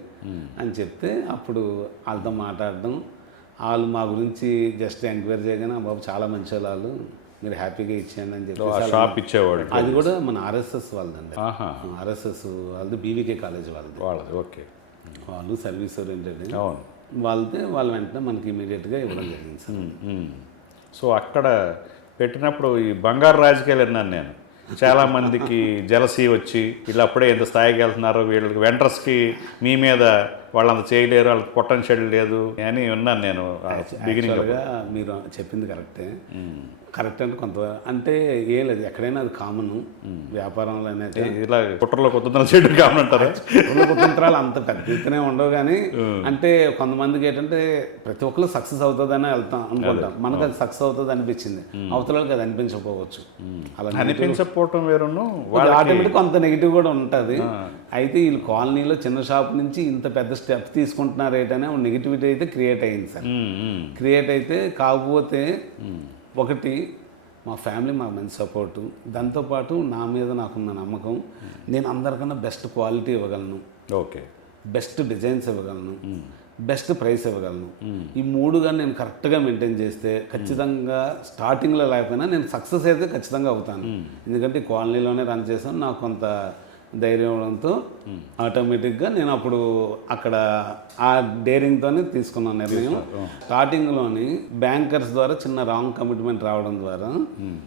అని చెప్తే అప్పుడు వాళ్ళతో మాట్లాడడం, వాళ్ళు మా గురించి జస్ట్ ఎంక్వైరీ చేయగానే బాబు చాలా మంచి వాళ్ళు, మీరు హ్యాపీగా ఇచ్చేయండి అని చెప్పి షాప్ ఇచ్చేవాడు. అది కూడా మన ఆర్ఎస్ఎస్ వాళ్ళదండి. ఆర్ఎస్ఎస్ వాళ్ళది బీవీకే కాలేజ్ వాళ్ళది. ఓకే. వాళ్ళు సర్వీస్ ఓరియంటెడ్ వాళ్ళ వెంటనే మనకి ఇమీడియట్గా ఇవ్వడం జరిగింది సార్. సో అక్కడ పెట్టినప్పుడు ఈ బంగారు రాజకీయాలు విన్నాను నేను. చాలామందికి జలసీ వచ్చి వీళ్ళు అప్పుడే ఎంత స్థాయికి వెళ్తున్నారు, వీళ్ళకి వెంటర్స్కి మీ మీద వాళ్ళంత చేయలేరు, వాళ్ళకి పొటెన్షియల్ లేదు అని విన్నాను నేను బిగినింగ్గా. మీరు చెప్పింది కరెక్ట్ అంటే కొంత అంటే ఏం లేదు, ఎక్కడైనా అది కామన్ వ్యాపారంలో అనేది. ఇలా కుట్రలో కుతంత్రాలు చేయడం కామన్ అంటారా? కుతంత్రాలు అంత పెద్ద ఎత్తునే ఉండవు కానీ అంటే కొంతమందికి ఏంటంటే ప్రతి ఒక్కరు సక్సెస్ అవుతుందని వెళ్తాం అనుకుంటాం. మనకు అది సక్సెస్ అవుతుంది అనిపించింది, అవతలకి అది అనిపించకపోవచ్చు. అలా అనిపించకపోవటం వేరును, ఆటోమేటిక్ కొంత నెగిటివ్ కూడా ఉంటుంది. అయితే వీళ్ళు కాలనీలో చిన్న షాప్ నుంచి ఇంత పెద్ద స్టెప్ తీసుకుంటున్నారు ఏంటనే నెగిటివిటీ అయితే క్రియేట్ అయింది సార్. క్రియేట్ అయితే కాకపోతే ఒకటి మా ఫ్యామిలీ మాకు మంచి సపోర్టు, దాంతోపాటు నా మీద నాకున్న నమ్మకం, నేను అందరికన్నా బెస్ట్ క్వాలిటీ ఇవ్వగలను, ఓకే, బెస్ట్ డిజైన్స్ ఇవ్వగలను, బెస్ట్ ప్రైస్ ఇవ్వగలను. ఈ 3 కానీ నేను కరెక్ట్గా మెయింటైన్ చేస్తే ఖచ్చితంగా స్టార్టింగ్లో లేకపోయినా నేను సక్సెస్ అయితే ఖచ్చితంగా అవుతాను. ఎందుకంటే కాలనీలోనే రన్ చేసాను, నాకు కొంత ధైర్యం ఇవ్వడంతో ఆటోమేటిక్గా నేను అప్పుడు అక్కడ ఆ డేరింగ్తోనే తీసుకున్నాను నిర్ణయం. స్టార్టింగ్లోని బ్యాంకర్స్ ద్వారా చిన్న రాంగ్ కమిట్మెంట్ రావడం ద్వారా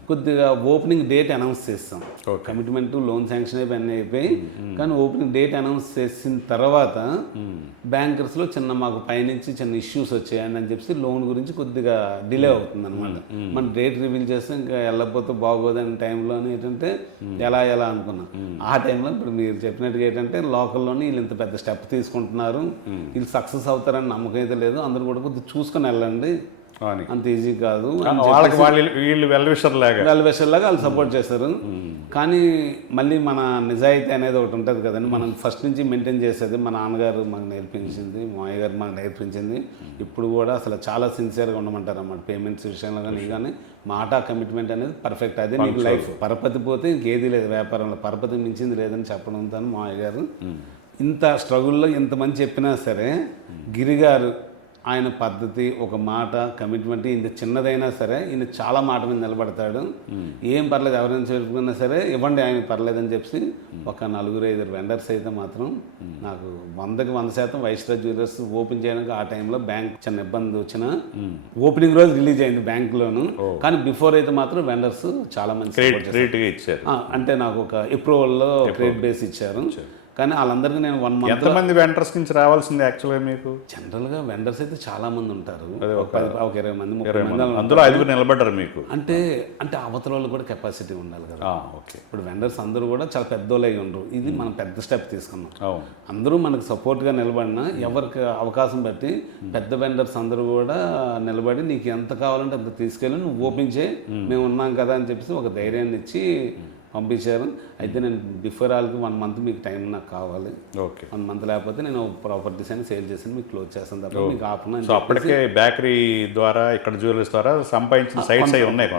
కొద్దిగా ఓపెనింగ్ డేట్ అనౌన్స్ చేస్తాం. కమిట్మెంట్ లోన్ శాంక్షన్ అయిపోయి అయిపోయి కానీ ఓపెనింగ్ డేట్ అనౌన్స్ చేసిన తర్వాత బ్యాంకర్స్లో చిన్న మాకు పైనుంచి చిన్న ఇష్యూస్ వచ్చాయని అని చెప్పి లోన్ గురించి కొద్దిగా డిలే అవుతుంది అనమాట. మన డేట్ రివీల్ చేస్తే ఇంకా వెళ్ళకపోతే బాగోదని టైంలో ఏంటంటే ఎలా అనుకున్నాం. ఆ టైంలో ఇప్పుడు మీరు చెప్పినట్టుగా ఏంటంటే లోకల్లోని వీళ్ళు ఇంత పెద్ద స్టెప్ తీసుకుంటున్నారు, వీళ్ళు సక్సెస్ అవుతారని నమ్మకం అయితే లేదు, అందరూ కూడా కొద్దిగా చూసుకొని వెళ్ళండి, అంత ఈజీ కాదు, వీళ్ళు వెల్విషర్లాగా వాళ్ళు సపోర్ట్ చేస్తారు. కానీ మళ్ళీ మన నిజాయితీ అనేది ఒకటి ఉంటుంది కదండి, మనం ఫస్ట్ నుంచి మెయింటైన్ చేసేది మా నాన్నగారు మాకు నేర్పించింది, మా అయ్య గారు మాకు నేర్పించింది. ఇప్పుడు కూడా అసలు చాలా సిన్సియర్గా ఉండమంటారు అన్నమాట. పేమెంట్స్ విషయంలో కానీ మాట కమిట్మెంట్ అనేది పర్ఫెక్ట్. అదే నీకు లైఫ్. పరపతి పోతే ఇంకేది లేదు వ్యాపారంలో, పరపతి మించింది లేదని చెప్పడంతో మా అయ్య గారు ఇంత స్ట్రగుల్లో ఇంతమంది చెప్పినా సరే గిరిగారు ఆయన పద్ధతి, ఒక మాట, కమిట్మెంట్ ఇంత చిన్నదైనా సరే ఈయన చాలా మాట మీద నిలబడతాడు. ఏం పర్లేదు, ఎవరైనా చెప్పుకున్నా సరే ఇవ్వండి ఆయన పర్లేదని చెప్పి ఒక 4-5 వెండర్స్ అయితే మాత్రం నాకు 100% వైస్రాజ్ జ్యువెలర్స్ ఓపెన్ చేయడానికి ఆ టైంలో బ్యాంక్ చిన్న ఇబ్బంది వచ్చిన ఓపెనింగ్ రోజు రిలీజ్ అయింది బ్యాంక్లోను. కానీ బిఫోర్ అయితే మాత్రం వెండర్స్ చాలా మంచి ఇచ్చారు. అంటే నాకు ఒక అప్రూవల్లో క్రెడిట్ బేస్ ఇచ్చారు. కానీ వాళ్ళందరికీ నేను 1 మంత్. ఎంతమంది వెండర్స్ నుంచి రావాల్సింది యాక్చువల్గా మీకు? జనరల్గా వెండర్స్ అయితే చాలా మంది ఉంటారు, ఒక 20 మంది 30 మంది. అందులో 5 నిలబడ్డారు మీకు? అంటే అవతల వాళ్ళు కూడా కెపాసిటీ ఉండాలి కదా. ఓకే, ఇప్పుడు వెండర్స్ అందరూ కూడా చాలా పెద్దోళ్ళు అయి ఉండరు. ఇది మనం పెద్ద స్టెప్ తీసుకున్నాం. అందరూ మనకు సపోర్ట్గా నిలబడినా ఎవరికి అవకాశం బట్టి పెద్ద వెండర్స్ అందరూ కూడా నిలబడి నీకు ఎంత కావాలంటే అంత తీసుకెళ్ళి నువ్వు ఓపెన్ చేయి, మేము ఉన్నాం కదా అని చెప్పేసి ఒక ధైర్యాన్ని ఇచ్చి పంపించారు. అయితే నేను బిఫోర్ వాళ్ళకి 1 మంత్ మీకు టైం నాకు కావాలి, 1 మంత్ లేకపోతే నేను ప్రాపర్టీస్ అని సేల్ చేసి మీకు క్లోజ్ చేస్తాను తప్ప మీకు ఆపన. అప్పటికే బేకరీ ద్వారా ఇక్కడ జ్యువెలర్స్ ద్వారా సంపాదించిన సైట్స్ అవి ఉన్నాయి,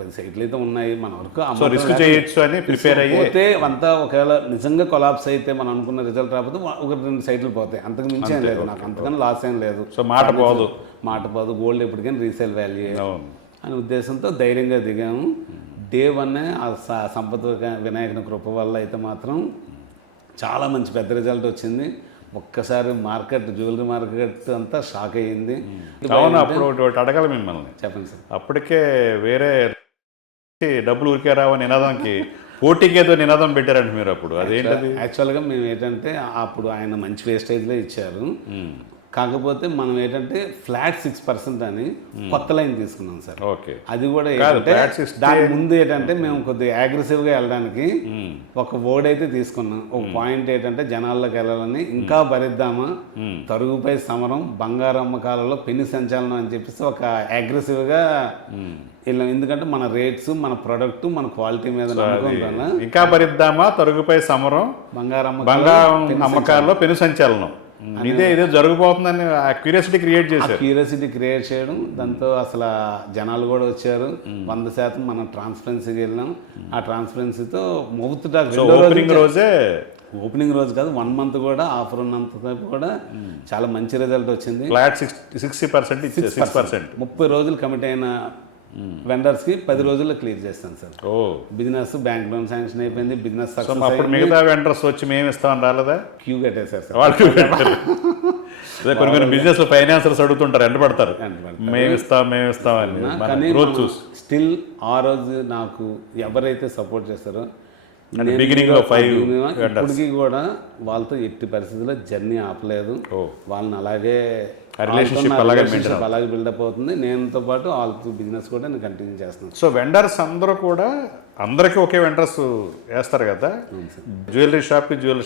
10 సైట్లు అయితే ఉన్నాయి. మన వరకు రిస్క్ చేయొచ్చు అని ప్రిపేర్ అయితే అంతా ఒకవేళ నిజంగా కొలాప్స్ అయితే మనం అనుకున్న రిజల్ట్ రాకపోతే 1-2 సైట్లు పోతాయి, అంతకు మించి ఏం లేదు. నాకు అంతకన్నా లాస్ ఏం లేదు. సో మాట పోదు, గోల్డ్ ఎప్పటికైనా రీసేల్ వాల్యూ అనే ఉద్దేశంతో ధైర్యంగా దిగాము. డే 1 ఆ సంపత్ వినాయకుని కృప వల్ల అయితే మాత్రం చాలా మంచి పెద్ద రిజల్ట్ వచ్చింది. ఒక్కసారి జ్యువెలరీ మార్కెట్ అంతా షాక్ అయ్యింది. అవును, అప్పుడు ఒకటి అడగాలి మిమ్మల్ని. చెప్పండి సార్. అప్పటికే వేరే డబ్బులు ఉరికే రావని నినాదానికి పోటీకి ఏదో నినాదం పెట్టారండి మీరు అప్పుడు, అదేంటది? యాక్చువల్గా మేము ఏంటంటే అప్పుడు ఆయన మంచి వేస్టేజ్లో ఇచ్చారు. కాకపోతే మనం ఏంటంటే ఫ్లాట్ 6% అని కొత్త లైన్ తీసుకున్నాం సార్. ఓకే, అది కూడా ఏంటంటే దాని ముందు ఏంటంటే మేము కొద్దిగా అగ్రెసివ్గా వెళ్ళడానికి ఒక వర్డ్ అయితే తీసుకున్నాం. ఒక పాయింట్ ఏంటంటే జనాల్లోకి వెళ్ళాలని, ఇంకా భరిద్దామా, తరుగుపై సమరం, బంగారు అమ్మకాలలో పెను సంచలనం అని చెప్పేసి ఒక అగ్రెసివ్గా వెళ్ళాం. ఎందుకంటే మన రేట్స్, మన ప్రొడక్ట్, మన క్వాలిటీ మీద నమ్మకం. ఇంకా భరిద్దామా, తరుగుపై సమరం, బంగారు అమ్మకాలలో పెను సంచలనం, ఇదే జరగబోతుందని క్యూరియాసిటీ క్రియేట్ చేయడం. దాంతో అసలు జనాలు కూడా వచ్చారు. 100% మనం ట్రాన్స్పరెన్సీకి వెళ్ళాం. ఆ ట్రాన్స్పరెన్సీతో ఓపెనింగ్ రోజు కాదు 1 మంత్ కూడా ఆఫర్ ఉన్నంత కూడా చాలా మంచి రిజల్ట్ వచ్చింది. 30 రోజులు కమిట్ అయిన వెండర్స్ కి 10 రోజుల్లో క్లియర్ చేస్తాను sir. Business bank loan sanction అయిపోయింది, బిజినెస్ సక్సెస్. అప్పుడు మిగతా వెండర్స్ వచ్చి మేము ఇస్తామని రాలేదా? క్యూ కట్టేశారు సార్. కొన్ని బిజినెస్ ఫైనాన్సర్స్ అడుగుతుంటారు, ఎండ పడతారు, మేము ఇస్తామని. కానీ స్టిల్ ఆ రోజు నాకు ఎవరైతే సపోర్ట్ చేస్తారో బిగినింగ్ లో 5 ఇప్పటికీ కూడా వాళ్ళతో ఎట్టి పరిస్థితుల్లో జర్నీ ఆపలేదు. వాళ్ళని అలాగే రిలేషన్షిప్ అలాగే బిల్డప్ అవుతుంది. నేనుతో పాటు వాళ్ళతో బిజినెస్ కూడా నేను కంటిన్యూ చేస్తున్నాను. సో వెండర్స్ అందరూ కూడా అందరికీ ఒకే వెండర్స్ వేస్తారు కదా, జ్యువెలరీ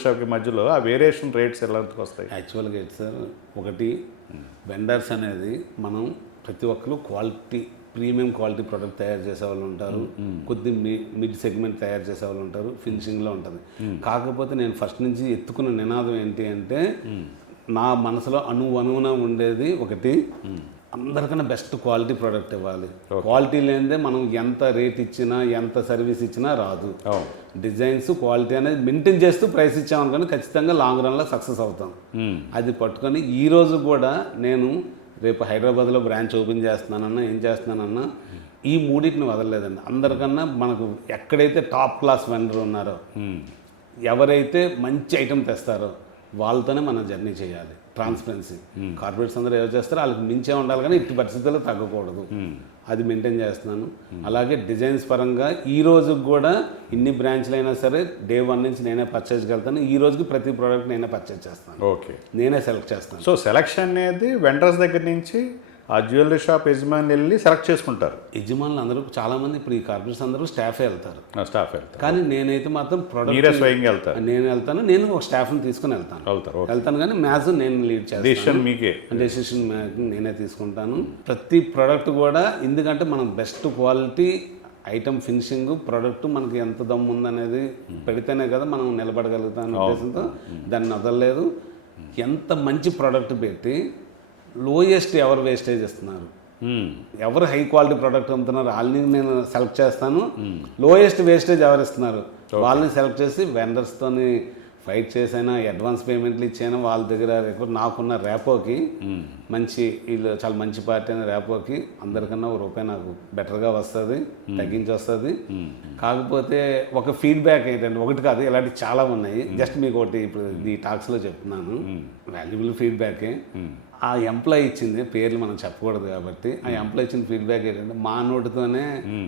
షాప్కి మధ్యలో ఆ వేరియేషన్ రేట్స్ ఎలా వస్తాయి? యాక్చువల్గా అయితే సార్, ఒకటి వెండర్స్ అనేది మనం ప్రతి ఒక్కరు ప్రీమియం క్వాలిటీ ప్రోడక్ట్ తయారు చేసే వాళ్ళు ఉంటారు, కొద్ది మిడ్ సెగ్మెంట్ తయారు చేసే వాళ్ళు ఉంటారు, ఫినిషింగ్లో ఉంటుంది. కాకపోతే నేను ఫస్ట్ నుంచి ఎత్తుకున్న నినాదం ఏంటి అంటే, నా మనసులో అణువున ఉండేది ఒకటి, అందరికన్నా బెస్ట్ క్వాలిటీ ప్రోడక్ట్ ఇవ్వాలి. క్వాలిటీ లేనిదే మనం ఎంత రేట్ ఇచ్చినా, ఎంత సర్వీస్ ఇచ్చినా రాదు. డిజైన్స్, క్వాలిటీ అనేది మెయింటైన్ చేస్తూ ప్రైస్ ఇచ్చామనుకొని ఖచ్చితంగా లాంగ్ రన్లో సక్సెస్ అవుతాం. అది పట్టుకొని ఈరోజు కూడా నేను రేపు హైదరాబాద్లో బ్రాంచ్ ఓపెన్ చేస్తున్నానన్నా, ఏం చేస్తున్నానన్నా, ఈ మూడింటిని వదలలేదండి. అందరికన్నా మనకు ఎక్కడైతే టాప్ క్లాస్ వెండర్ ఉన్నారో ఎవరైతే మంచి ఐటెం తెస్తారో వాళ్ళతోనే మనం జర్నీ చేయాలి. ట్రాన్స్పరెన్సీ. కార్పొరేట్స్ అందరూ ఎవరు చేస్తారో వాళ్ళకి మించే ఉండాలి, కానీ ఇట్టి పరిస్థితుల్లో తగ్గకూడదు. అది మెయింటైన్ చేస్తున్నాను. అలాగే డిజైన్స్ పరంగా ఈ రోజుకి కూడా ఇన్ని బ్రాంచ్లు అయినా సరే డే 1 నుంచి నేనే పర్చేజ్కి వెళ్తాను. ఈ రోజుకి ప్రతి ప్రోడక్ట్ నేనే పర్చేజ్ చేస్తాను, ఓకే, నేనే సెలెక్ట్ చేస్తాను. సో సెలక్షన్ అనేది వెండర్స్ దగ్గర నుంచి ఆ జ్యువెలరీ షాప్ యజమాని వెళ్ళి సెలెక్ట్ చేసుకుంటారు. యజమానులు అందరూ చాలామంది ఇప్పుడు ఈ కార్పొరేట్స్ అందరూ స్టాఫే వెళ్తారు, స్టాఫ్ వెళ్తారు, కానీ నేనైతే మాత్రం మీరే ప్రోడక్ట్ స్వయంగా వెళ్తారు. నేను వెళ్తాను, నేను ఒక స్టాఫ్ని తీసుకుని వెళ్తాను కానీ మ్యాథ్స్ నేను లీడ్ చేస్తాను. డిసిషన్ మీకే. డెసిషన్ నేనే తీసుకుంటాను. ప్రతి ప్రోడక్ట్ కూడా ఎందుకంటే మనం best quality item finishing product మనకి ఎంత దమ్ము ఉందనేది పెడితేనే కదా మనం నిలబడగలుగుతాం ఉద్దేశంతో దాన్ని వదలలేదు. ఎంత మంచి ప్రోడక్ట్ పెట్టి లోయెస్ట్ ఎవరు వేస్టేజ్ ఇస్తున్నారు, ఎవరు హై క్వాలిటీ ప్రోడక్ట్ అమ్ముతున్నారు వాళ్ళని నేను సెలెక్ట్ చేస్తాను. లోయెస్ట్ వేస్టేజ్ ఎవరు ఇస్తున్నారు వాళ్ళని సెలెక్ట్ చేసి వెండర్స్తోని ఫైట్ చేసైనా అడ్వాన్స్ పేమెంట్లు ఇచ్చైనా వాళ్ళ దగ్గర నాకున్న ర్యాపోకి మంచి వీళ్ళు చాలా మంచి పార్టీ అనే ర్యాపోకి అందరికన్నా ₹1 నాకు బెటర్గా వస్తుంది, తగ్గించి వస్తుంది. కాకపోతే ఒక ఫీడ్బ్యాక్ ఏంటంటే ఒకటి కాదు, ఇలాంటివి చాలా ఉన్నాయి. జస్ట్ మీకు ఒకటి ఇప్పుడు ఈ టాక్స్లో చెప్తున్నాను, వాల్యుబుల్ ఫీడ్బ్యాకే. ఆ ఎంప్లాయీ ఇచ్చింది, పేర్లు మనం చెప్పకూడదు కాబట్టి, ఆ ఎంప్లాయీ ఇచ్చిన ఫీడ్బ్యాక్ ఏంటంటే మా నోటితోనే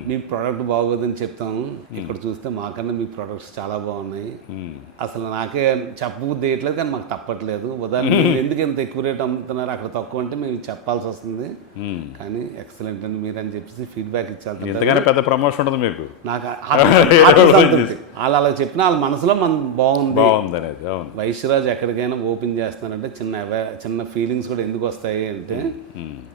మీ ప్రోడక్ట్ బాగోదని చెప్తాము, ఇక్కడ చూస్తే మాకన్నా మీ ప్రోడక్ట్స్ చాలా బాగున్నాయి, అసలు నాకే చెప్పబుద్ధి వేయట్లేదు కానీ మాకు తప్పట్లేదు. ఉదాహరణ ఎందుకు ఇంత ఎక్కువ రేట్ అమ్ముతున్నారు అక్కడ తక్కువ అంటే మేము చెప్పాల్సి వస్తుంది, కానీ ఎక్సలెంట్ అని మీరు అని చెప్పేసి ఫీడ్బ్యాక్ ఇచ్చారు. ఎంతగానో పెద్ద ప్రమోషన్ ఉండదు మీకు. నాకు వాళ్ళు అలా చెప్పిన వాళ్ళ మనసులో మన బాగుంది అనేది. వైశ్యరాజ్ ఎక్కడికైనా ఓపెన్ చేస్తున్నారంటే చిన్న ఫీలింగ్స్ కూడా ఎందుకు వస్తాయి అంటే,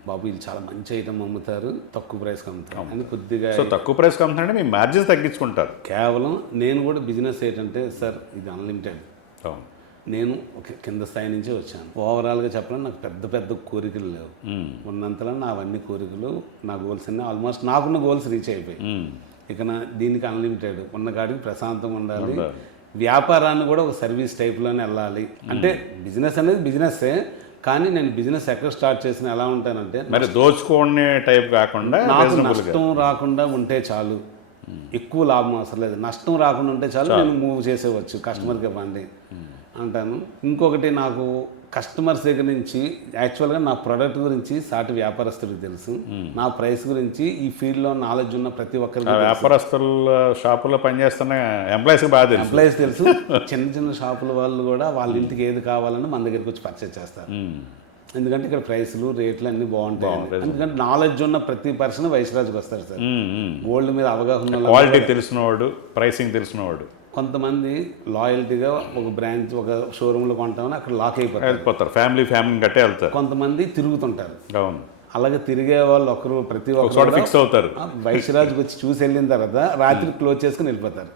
బాబు వీళ్ళు చాలా మంచి ఐటమ్ అమ్ముతారు, తక్కువ ప్రైస్కి అమ్ముతారు అని కొద్దిగా. సో తక్కువ ప్రైస్కి అమ్ముతారంటే మీ మార్జిన్స్ తగ్గించుకుంటారు. కేవలం నేను కూడా బిజినెస్ ఏంటంటే సార్ ఇది అన్లిమిటెడ్. నేను ఒక కింద స్థాయి నుంచే వచ్చాను. ఓవరాల్గా చెప్పాలని నాకు పెద్ద పెద్ద కోరికలు లేవు, ఉన్నంతలో నా అవన్నీ కోరికలు నా గోల్స్ అన్నీ ఆల్మోస్ట్ నాకున్న గోల్స్ రీచ్ అయిపోయి. ఇక దీనికి అన్లిమిటెడ్ ఉన్న కాడికి ప్రశాంతంగా ఉండాలి. వ్యాపారాన్ని కూడా ఒక సర్వీస్ టైప్లోనే వెళ్ళాలి. అంటే బిజినెస్ అనేది బిజినెస్సే, కానీ నేను బిజినెస్ ఎక్కడ స్టార్ట్ చేసిన ఎలా ఉంటానంటే మరి దోచుకోనే టైప్ కాకుండా నాకు నష్టం రాకుండా ఉంటే చాలు, ఎక్కువ లాభం అవసరం లేదు, నష్టం రాకుండా ఉంటే చాలు, నేను మూవ్ చేసేవచ్చు, కస్టమర్కి ఇవ్వండి అంటాను. ఇంకొకటి నాకు కస్టమర్స్ దగ్గర నుంచి యాక్చువల్గా నా ప్రోడక్ట్ గురించి సాటి వ్యాపారస్తుడికి తెలుసు, నా ప్రైస్ గురించి ఈ ఫీల్డ్లో నాలెడ్జ్ ఉన్న ప్రతి ఒక్కరికి, వ్యాపారస్తుల షాపులో పనిచేస్తున్న ఎంప్లాయీస్కి బాగా తెలుసు. ఎంప్లాయీస్ తెలుసు. చిన్న చిన్న షాపుల వాళ్ళు కూడా వాళ్ళ ఇంటికి ఏది కావాలని మన దగ్గరికి వచ్చి పర్చేజ్ చేస్తారు, ఎందుకంటే ఇక్కడ ప్రైస్లు రేట్లు అన్నీ బాగుంటాయి. ఎందుకంటే నాలెడ్జ్ ఉన్న ప్రతి పర్సన్ వైశ్యరాజ్కి వస్తారు సార్. గోల్డ్ మీద అవగాహన, క్వాలిటీ తెలిసినవాడు, ప్రైసింగ్ తెలిసినవాడు. కొంతమంది లాయల్టీగా ఒక బ్రాంచ్ ఒక షోరూంలో కొంటామని అక్కడ లాక్ అయిపోతారు, ఫ్యామిలీని కట్టే వెళ్తారు. కొంతమంది తిరుగుతుంటారు, అవును, అలాగే తిరిగే వాళ్ళు ప్రతి ఒక్కరు ఫిక్స్ అవుతారు. వైశ్యరాజ్కి వచ్చి చూసి వెళ్ళిన తర్వాత రాత్రి క్లోజ్ చేసుకుని వెళ్ళిపోతారు,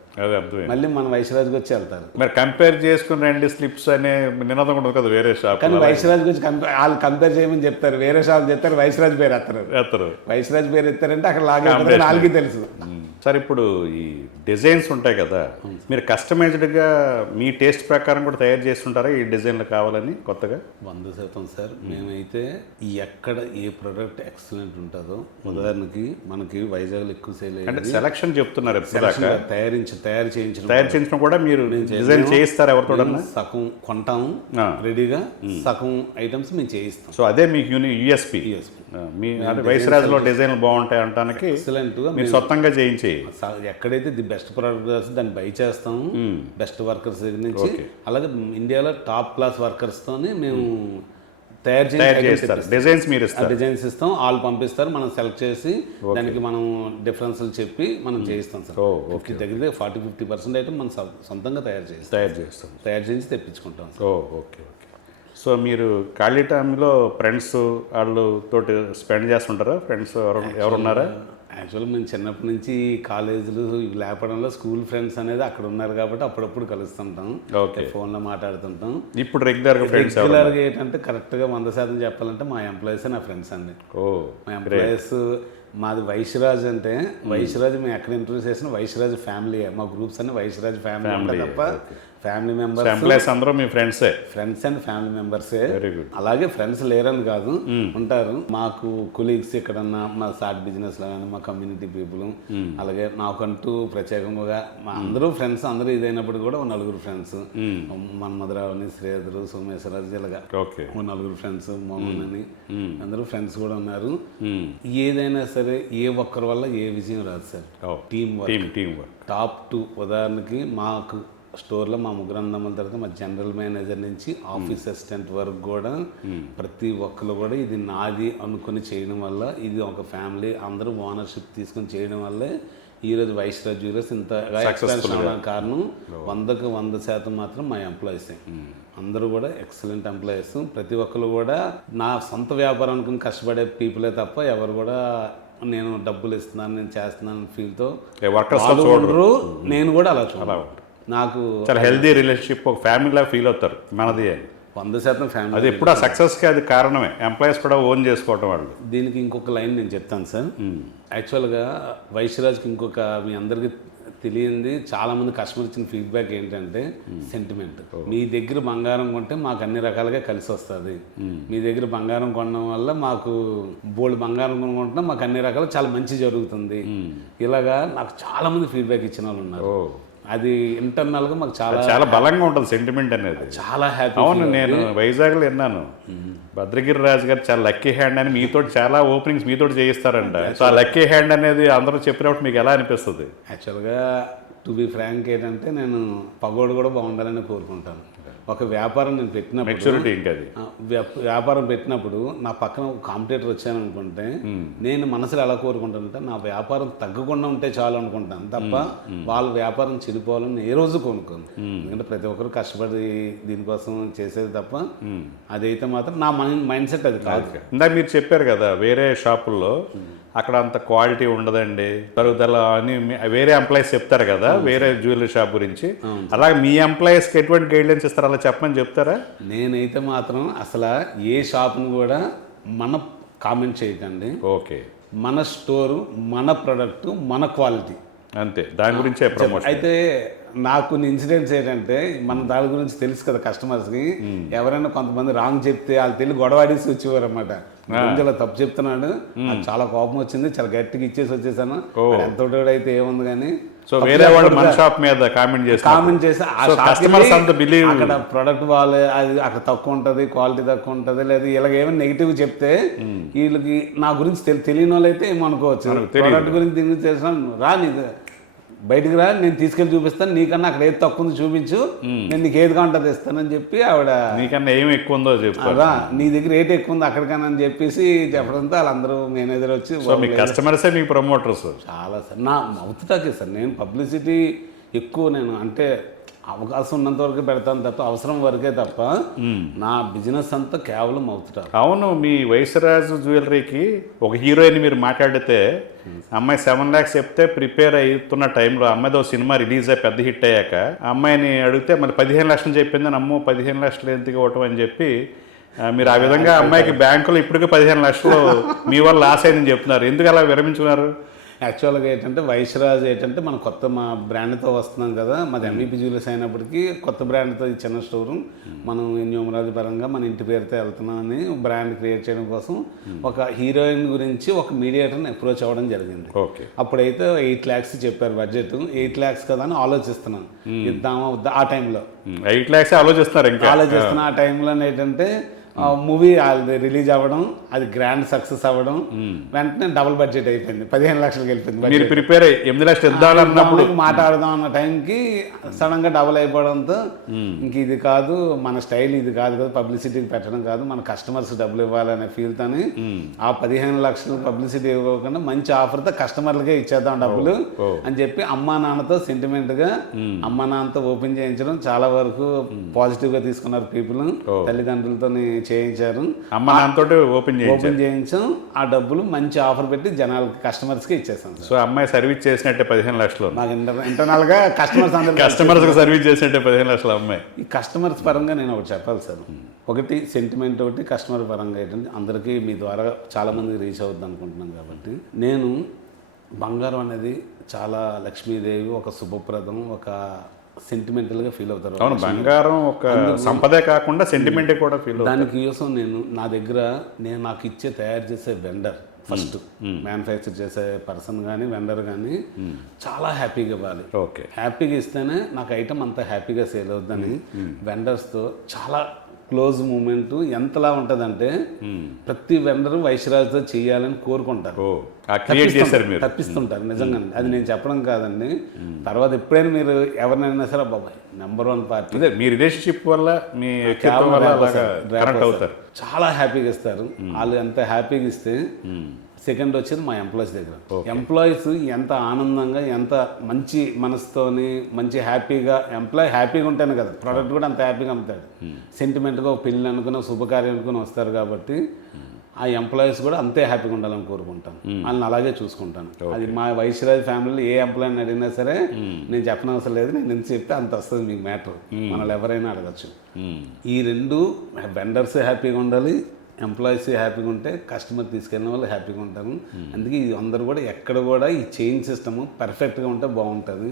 మళ్ళీ మన వైశ్యరాజ్కి వచ్చి వెళ్తారు. మరి కంపేర్ చేసుకుని 2 స్లిప్స్ అనే నినాదం ఉండదు కదా వేరే షాప్. కానీ వైశ్యరాజ్ గురించి వాళ్ళు కంపేర్ చేయమని చెప్తారు, వేరే షాప్ చెప్తారు, వైశ్యరాజ్ పేరు ఎత్తారు. వైశ్యరాజ్ పేరు ఎత్తారంటే అక్కడ లాగే వాళ్ళకి తెలుసు. సార్ ఇప్పుడు ఈ డిజైన్స్ ఉంటాయి కదా, మీరు కస్టమైజ్డ్గా మీ టేస్ట్ ప్రకారం కూడా తయారు చేస్తుంటారా ఈ డిజైన్లు కావాలని కొత్తగా? 100% సార్. మేమైతే ఎక్కడ ఏ ప్రోడక్ట్ ఎక్సలెంట్ ఉంటుందో, ఉదాహరణకి మనకి వైజాగ్లో ఎక్కువ సేల్ అంటే సెలక్షన్ చెప్తున్నారు, తయారు చేయించడం కూడా మీరు డిజైన్ చేయిస్తారు ఎవరితో? సగం కొంటాము రెడీగా, సగం ఐటమ్స్ మేము చేయిస్తాం. సో అదే మీకు యూఎస్పీ. మీ వైశ్యరాజ్లో డిజైన్లు బాగుంటాయి అంటానికి ఎక్సలెంట్గా మీరు సొంతంగా చేయించి ఎక్కడైతే ది బెస్ట్ ప్రోడక్ట్ దాన్ని బై చేస్తాము, బెస్ట్ వర్కర్స్ దగ్గర నుంచి. అలాగే ఇండియాలో టాప్ క్లాస్ వర్కర్స్తోనే మేము తయారు చేస్తారు. డిజైన్స్ మీరు డిజైన్స్ ఇస్తాం, వాళ్ళు పంపిస్తారు, మనం సెలెక్ట్ చేసి దానికి మనం డిఫరెన్స్లు చెప్పి మనం చేయిస్తాం సార్. దగ్గర 40-50% అయితే మనం సొంతంగా తయారు చేసి తెప్పించుకుంటాం. ఓకే. సో మీరు ఖాళీ టైంలో ఫ్రెండ్స్ వాళ్ళు తోటి స్పెండ్ చేస్తుంటారా? ఫ్రెండ్స్ ఎవరున్నారా? యాక్చువల్గా మేము చిన్నప్పటి నుంచి కాలేజీలు లేపడంలో స్కూల్ ఫ్రెండ్స్ అనేది అక్కడ ఉన్నారు కాబట్టి అప్పుడప్పుడు కలుస్తుంటాం, ఫోన్లో మాట్లాడుతుంటాం. ఇప్పుడు రెగ్యులర్గా ఏంటంటే కరెక్ట్గా 100% చెప్పాలంటే మా ఎంప్లాయీసే నా ఫ్రెండ్స్ అండి. మా ఎంప్లాయీస్ మాది వైశ్యరాజ్ అంటే వైశ్యరాజ్ మేము ఎక్కడ ఇంట్రడ్యూస్ చేసిన వైశ్యరాజ్ ఫ్యామిలీ, మా గ్రూప్స్ అన్ని వైశ్యరాజ్ ఫ్యామిలీ ఉంటాయి తప్ప ఫ్యామిలీ మెంబర్స్ ఎంప్లాయీస్ అందరూ మీ ఫ్రెండ్సే. ఫ్రెండ్స్ అండ్ ఫ్యామిలీ మెంబర్సే. Very good. అలాగే ఫ్రెండ్స్ లేరని కాదు, ఉంటారు. మాకు కొలీగ్స్ ఎక్కడన్నా మా స్టార్ట్ బిజినెస్ లో కానీ మా కమ్యూనిటీ పీపుల్, అలాగే నాకంటూ ప్రత్యేకంగా మా అందరూ ఫ్రెండ్స్ అందరూ ఇదైనప్పుడు కూడా ఓ నలుగురు ఫ్రెండ్స్, మన్మధరావుని, శ్రీధరు, సోమేశ్వరరాజు, ఇలాగా ఓ నలుగురు ఫ్రెండ్స్, మోహన్ అని అందరూ ఫ్రెండ్స్ కూడా ఉన్నారు. ఏదైనా సరే ఏ ఒక్కరి వల్ల ఏ విజయం రాదు సార్. Team work top 2. ఉదాహరణకి మాకు స్టోర్లో మా ముగ్గురు అన్నదమ్ముల తర్వాత మా జనరల్ మేనేజర్ నుంచి ఆఫీస్ అసిస్టెంట్ వరకు కూడా ప్రతి ఒక్కరు కూడా ఇది నాది అనుకుని చేయడం వల్ల, ఇది ఒక ఫ్యామిలీ అందరూ ఓనర్షిప్ తీసుకొని చేయడం వల్లే ఈరోజు వైశ్యరాజ్ జ్యువెలర్స్ ఇంతగా ఎక్స్పాన్షన్ అవ్వడానికి కారణం 100కి 100% మాత్రం మా ఎంప్లాయీసే. అందరూ కూడా ఎక్సలెంట్ ఎంప్లాయీస్. ప్రతి ఒక్కరు కూడా నా సొంత వ్యాపారం అనుకుని కష్టపడే పీపులే తప్ప ఎవరు కూడా నేను డబ్బులు ఇస్తున్నాను, నేను చేస్తున్నాను ఫీల్తో ఉండరు. నేను కూడా అలా చూడాలి. నాకు చాలా హెల్దీ రిలేషన్షిప్, ఒక ఫ్యామిలీలా ఫీల్ అవుతారు మనది అని. 100% ఫ్యామిలీ. అది ఎప్పుడు ఆ సక్సెస్కి అది కారణమే, ఎంప్లాయీస్ కూడా ఓన్ చేసుకోవటం వాళ్ళు. దీనికి ఇంకొక లైన్ నేను చెప్తాను సార్. యాక్చువల్గా వైశ్యరాజ్కి ఇంకొక మీ అందరికీ తెలియంది, చాలామంది కస్టమర్ ఇచ్చిన ఫీడ్బ్యాక్ ఏంటంటే సెంటిమెంట్. మీ దగ్గర బంగారం కొంటే మాకు అన్ని రకాలుగా కలిసి వస్తుంది, మీ దగ్గర బంగారం కొనడం వల్ల మాకు బోల్డ్ బంగారం కొనుక్కుంటున్నా మాకు అన్ని రకాలు చాలా మంచి జరుగుతుంది. ఇలాగా నాకు చాలామంది ఫీడ్బ్యాక్ ఇచ్చిన వాళ్ళు ఉన్నారు. అది ఇంటర్నల్గా మాకు చాలా చాలా బలంగా ఉంటుంది సెంటిమెంట్ అనేది. చాలా హ్యాపీ. అవును, నేను వైజాగ్లో విన్నాను, భద్రగిరి రాజు గారు చాలా లక్కీ హ్యాండ్ అని మీతో చాలా ఓపెనింగ్స్ మీతో చేయిస్తారంట. సో ఆ లక్కీ హ్యాండ్ అనేది అందరూ చెప్పినప్పుడు మీకు ఎలా అనిపిస్తుంది? యాక్చువల్గా టు బి ఫ్రాంక్ ఏంటంటే నేను పగోడు కూడా బాగుండాలని కోరుకుంటాను. ఒక వ్యాపారం నేను పెట్టినప్పుడు మెచ్యూరిటీ ఇంకా అది వ్యాపారం పెట్టినప్పుడు నా పక్కన ఒక కాంపిటేటర్ వచ్చాను అనుకుంటే నేను మనసులో ఎలా కోరుకుంటానంటే నా వ్యాపారం తగ్గకుండా ఉంటే చాలు అనుకుంటాను తప్ప వాళ్ళ వ్యాపారం చెడిపోవాలని ఏ రోజు కొనుక్కోను. ఎందుకంటే ప్రతి ఒక్కరు కష్టపడి దీనికోసం చేసేది తప్ప అదైతే మాత్రం నా మైండ్ సెట్ అది కాదు. ఇందాక మీరు చెప్పారు కదా వేరే షాపుల్లో అక్కడ అంత క్వాలిటీ ఉండదండి, తరుగుదల అని వేరే ఎంప్లాయీస్ చెప్తారు కదా వేరే జ్యువెలరీ షాప్ గురించి. అలాగే మీ ఎంప్లాయీస్కి ఎటువంటి గైడ్లైన్స్ ఇస్తారు, అలా చెప్పమని చెప్తారా? నేనైతే మాత్రం అసలు ఏ షాప్ను కూడా మన కామెంట్ చేయకండి. ఓకే, మన స్టోరు, మన ప్రొడక్ట్, మన క్వాలిటీ అంతే, దాని గురించే ప్రమోషన్. అయితే నాకు కొన్ని ఇన్సిడెంట్స్ ఏంటంటే మన దాని గురించి తెలుసు కదా కస్టమర్స్కి, ఎవరైనా కొంతమంది రాంగ్ చెప్తే వాళ్ళు తెలిసి గొడవాడేసి వచ్చేవారు అనమాట. ఇలా తప్పు చెప్తున్నాడు, నాకు చాలా కోపం వచ్చింది, చాలా గట్టిగా ఇచ్చేసి వచ్చేసాను. ఎంత అయితే ఏముంది కానీ సో వేరే వాళ్ళు మన షాప్ మీద కామెంట్ చేసి అక్కడ ప్రొడక్ట్ వాళ్ళు అది అక్కడ తక్కువ ఉంటుంది, క్వాలిటీ తక్కువ ఉంటుంది, లేదా ఇలాగ ఏమైనా నెగిటివ్ చెప్తే వీళ్ళకి నా గురించి తెలియని వాళ్ళు అయితే ఏమనుకోవచ్చు. ప్రొడక్ట్ గురించి దీని గురించి తెలిసిన రా, నీకు బయటికి రా, నేను తీసుకెళ్ళి చూపిస్తాను, నీకన్నా అక్కడ ఏది తక్కువ ఉందో చూపించు, నేను నీకు ఏది కాంటది ఇస్తానని చెప్పి ఆవిడ నీకన్నా ఏమి ఎక్కువ ఉందో చెప్తారా, నీ దగ్గర రేట్ ఎక్కువ ఉంది అక్కడికన్నా అని చెప్పేసి చెప్పడంతో వాళ్ళందరూ మేనేజర్ వచ్చి కస్టమర్సే మీ ప్రమోటర్స్ చాలా సార్. నా మౌత్ టాకే సార్, నేను పబ్లిసిటీ ఎక్కువ నేను అంటే అవకాశం ఉన్నంత వరకు పెడతాను తప్ప అవసరం వరకే తప్ప నా బిజినెస్ అంతా కేవలం మౌత్ టాక్. అవును, మీ వైశ్యరాజ్ జ్యువెలరీకి ఒక హీరోయిన్ మీరు మాట్లాడితే అమ్మాయి 7 lakhs చెప్తే ప్రిపేర్ అవుతున్న టైంలో అమ్మాయితో సినిమా రిలీజ్ అయ్యి పెద్ద హిట్ అయ్యాక అమ్మాయిని అడిగితే మరి 15 లక్షలు చెప్పిందని, అమ్మో 15 లక్షలు ఎందుకు ఇవ్వటం అని చెప్పి మీరు ఆ విధంగా అమ్మాయికి బ్యాంకులో ఇప్పటికే 15 లక్షలు మీ వల్ల లాస్ అయిందని చెప్తున్నారు. ఎందుకు అలా విరమించుకున్నారు? యాక్చువల్గా ఏంటంటే వైశ్యరాజ్ ఏంటంటే మనం కొత్త మా బ్రాండ్తో వస్తున్నాం కదా, మాది ఎంఈపీ జ్యువెలర్స్ అయినప్పటికీ కొత్త బ్రాండ్తో ఈ చిన్న స్టోరు మనం న్యూమరాలజీ పరంగా మన ఇంటి పేరుతో వెళ్తున్నామని బ్రాండ్ క్రియేట్ చేయడం కోసం ఒక హీరోయిన్ గురించి ఒక మీడియేటర్ని అప్రోచ్ అవ్వడం జరిగింది. అప్పుడైతే 8 lakhs చెప్పారు బడ్జెట్. 8 lakhs కదా అని ఆలోచిస్తున్నాం, ఇద్దామా వద్దా. ఆ టైంలో 8 lakhs ఆలోచిస్తున్నా. ఆ టైంలో ఏంటంటే మూవీ రిలీజ్ అవ్వడం, అది గ్రాండ్ సక్సెస్ అవ్వడం, వెంటనే డబుల్ బడ్జెట్ అయిపోయింది, 15 లక్షలకు వెళ్ళిపోయింది. ప్రిపేర్ 8 లక్షలు మాట్లాడదాం అన్న టైంకి సడన్ గా డబుల్ అయిపోవడంతో ఇంక ఇది కాదు మన స్టైల్, ఇది కాదు కదా పబ్లిసిటీకి పెట్టడం కాదు, మన కస్టమర్స్ డబ్బులు ఇవ్వాలనే ఫీల్ తోని ఆ 15 లక్షలు పబ్లిసిటీ ఇవ్వకుండా మంచి ఆఫర్తో కస్టమర్లకే ఇచ్చేద్దాం డబ్బులు అని చెప్పి అమ్మా నాన్నతో సెంటిమెంట్ గా అమ్మా నాన్నతో ఓపెన్ చేయించడం చాలా వరకు పాజిటివ్ గా తీసుకున్నారు పీపుల్. తల్లిదండ్రులతో చేయించారు. అమ్మ నాన్నతోటి ఓపెన్ చేయించాం. ఆ డబ్బులు మంచి ఆఫర్ పెట్టి జనాలకి కస్టమర్స్కి ఇచ్చేసాం. సో అమ్మాయి సర్వీస్ చేసినట్టే 15 లక్షలు. నాకు ఇంటర్నల్గా కస్టమర్స్ సర్వీస్ చేసినట్టే 15 లక్షలు అమ్మాయి. ఈ కస్టమర్స్ పరంగా నేను ఒకటి చెప్పాలి సార్. ఒకటి సెంటిమెంట్, ఒకటి కస్టమర్ పరంగా ఏంటంటే అందరికీ మీ ద్వారా చాలామంది రీచ్ అవుతుంది అనుకుంటున్నాను కాబట్టి నేను బంగారం అనేది చాలా లక్ష్మీదేవి, ఒక శుభప్రదం, ఒక సెంటిమెంటల్గా ఫీల్ అవుతారు. అవును, బంగారం ఒక సంపదే కాకుండా సెంటిమెంట్ కూడా ఫీల్ అవుతారు. దానికి కోసం నా దగ్గర నాకు తయారు చేసే వెండర్, ఫస్ట్ మ్యానుఫ్యాక్చర్ చేసే పర్సన్ కానీ వెండర్ కానీ చాలా హ్యాపీగా ఇవ్వాలి. ఓకే, హ్యాపీగా ఇస్తేనే నాకు ఐటమ్ అంత హ్యాపీగా సేల్ అవుతుందని వెండర్స్తో చాలా క్లోజ్ మూమెంట్ ఎంతలా ఉంటుందంటే ప్రతి వెండర్ వైశ్యరాజుతో చేయాలని కోరుకుంటారు, తప్పిస్తుంటారు. నిజంగా అది నేను చెప్పడం కాదండి. తర్వాత ఎప్పుడైనా మీరు ఎవరినైనా సరే బాబాయ్ నెంబర్ 1 పార్టీ మీ రిలేషన్షిప్ వల్ల మీ అవుతారు, చాలా హ్యాపీగా ఇస్తారు. వాళ్ళు ఎంత హ్యాపీగా ఇస్తే సెకండ్ వచ్చేది మా ఎంప్లాయీస్ దగ్గర. ఎంప్లాయీస్ ఎంత ఆనందంగా, ఎంత మంచి మనసుతోని, మంచి హ్యాపీగా, ఎంప్లాయీ హ్యాపీగా ఉంటేనే కదా ప్రోడక్ట్ కూడా అంత హ్యాపీగా అమ్ముతాడు. సెంటిమెంట్గా ఒక పెళ్ళి అనుకుని, శుభకార్యం అనుకుని వస్తారు కాబట్టి ఆ ఎంప్లాయీస్ కూడా అంతే హ్యాపీగా ఉండాలని కోరుకుంటాను. వాళ్ళని అలాగే చూసుకుంటాను. అది మా వైశ్యరాజ్ ఫ్యామిలీలో ఏ ఎంప్లాయీని అడిగినా సరే నేను చెప్పనవసరం లేదు, నేను ఎంత చెప్తే అంత వస్తుంది మీకు మ్యాటర్, మనల్ని ఎవరైనా అడగచ్చు. ఈ రెండు వెండర్స్ హ్యాపీగా ఉండాలి, ఎంప్లాయీస్ హ్యాపీగా ఉంటే కస్టమర్ తీసుకెళ్ళిన వాళ్ళు హ్యాపీగా ఉంటారు. అందుకే ఇది అందరూ కూడా ఎక్కడ కూడా ఈ చైన్ సిస్టమ్ పర్ఫెక్ట్గా ఉంటే బాగుంటుంది.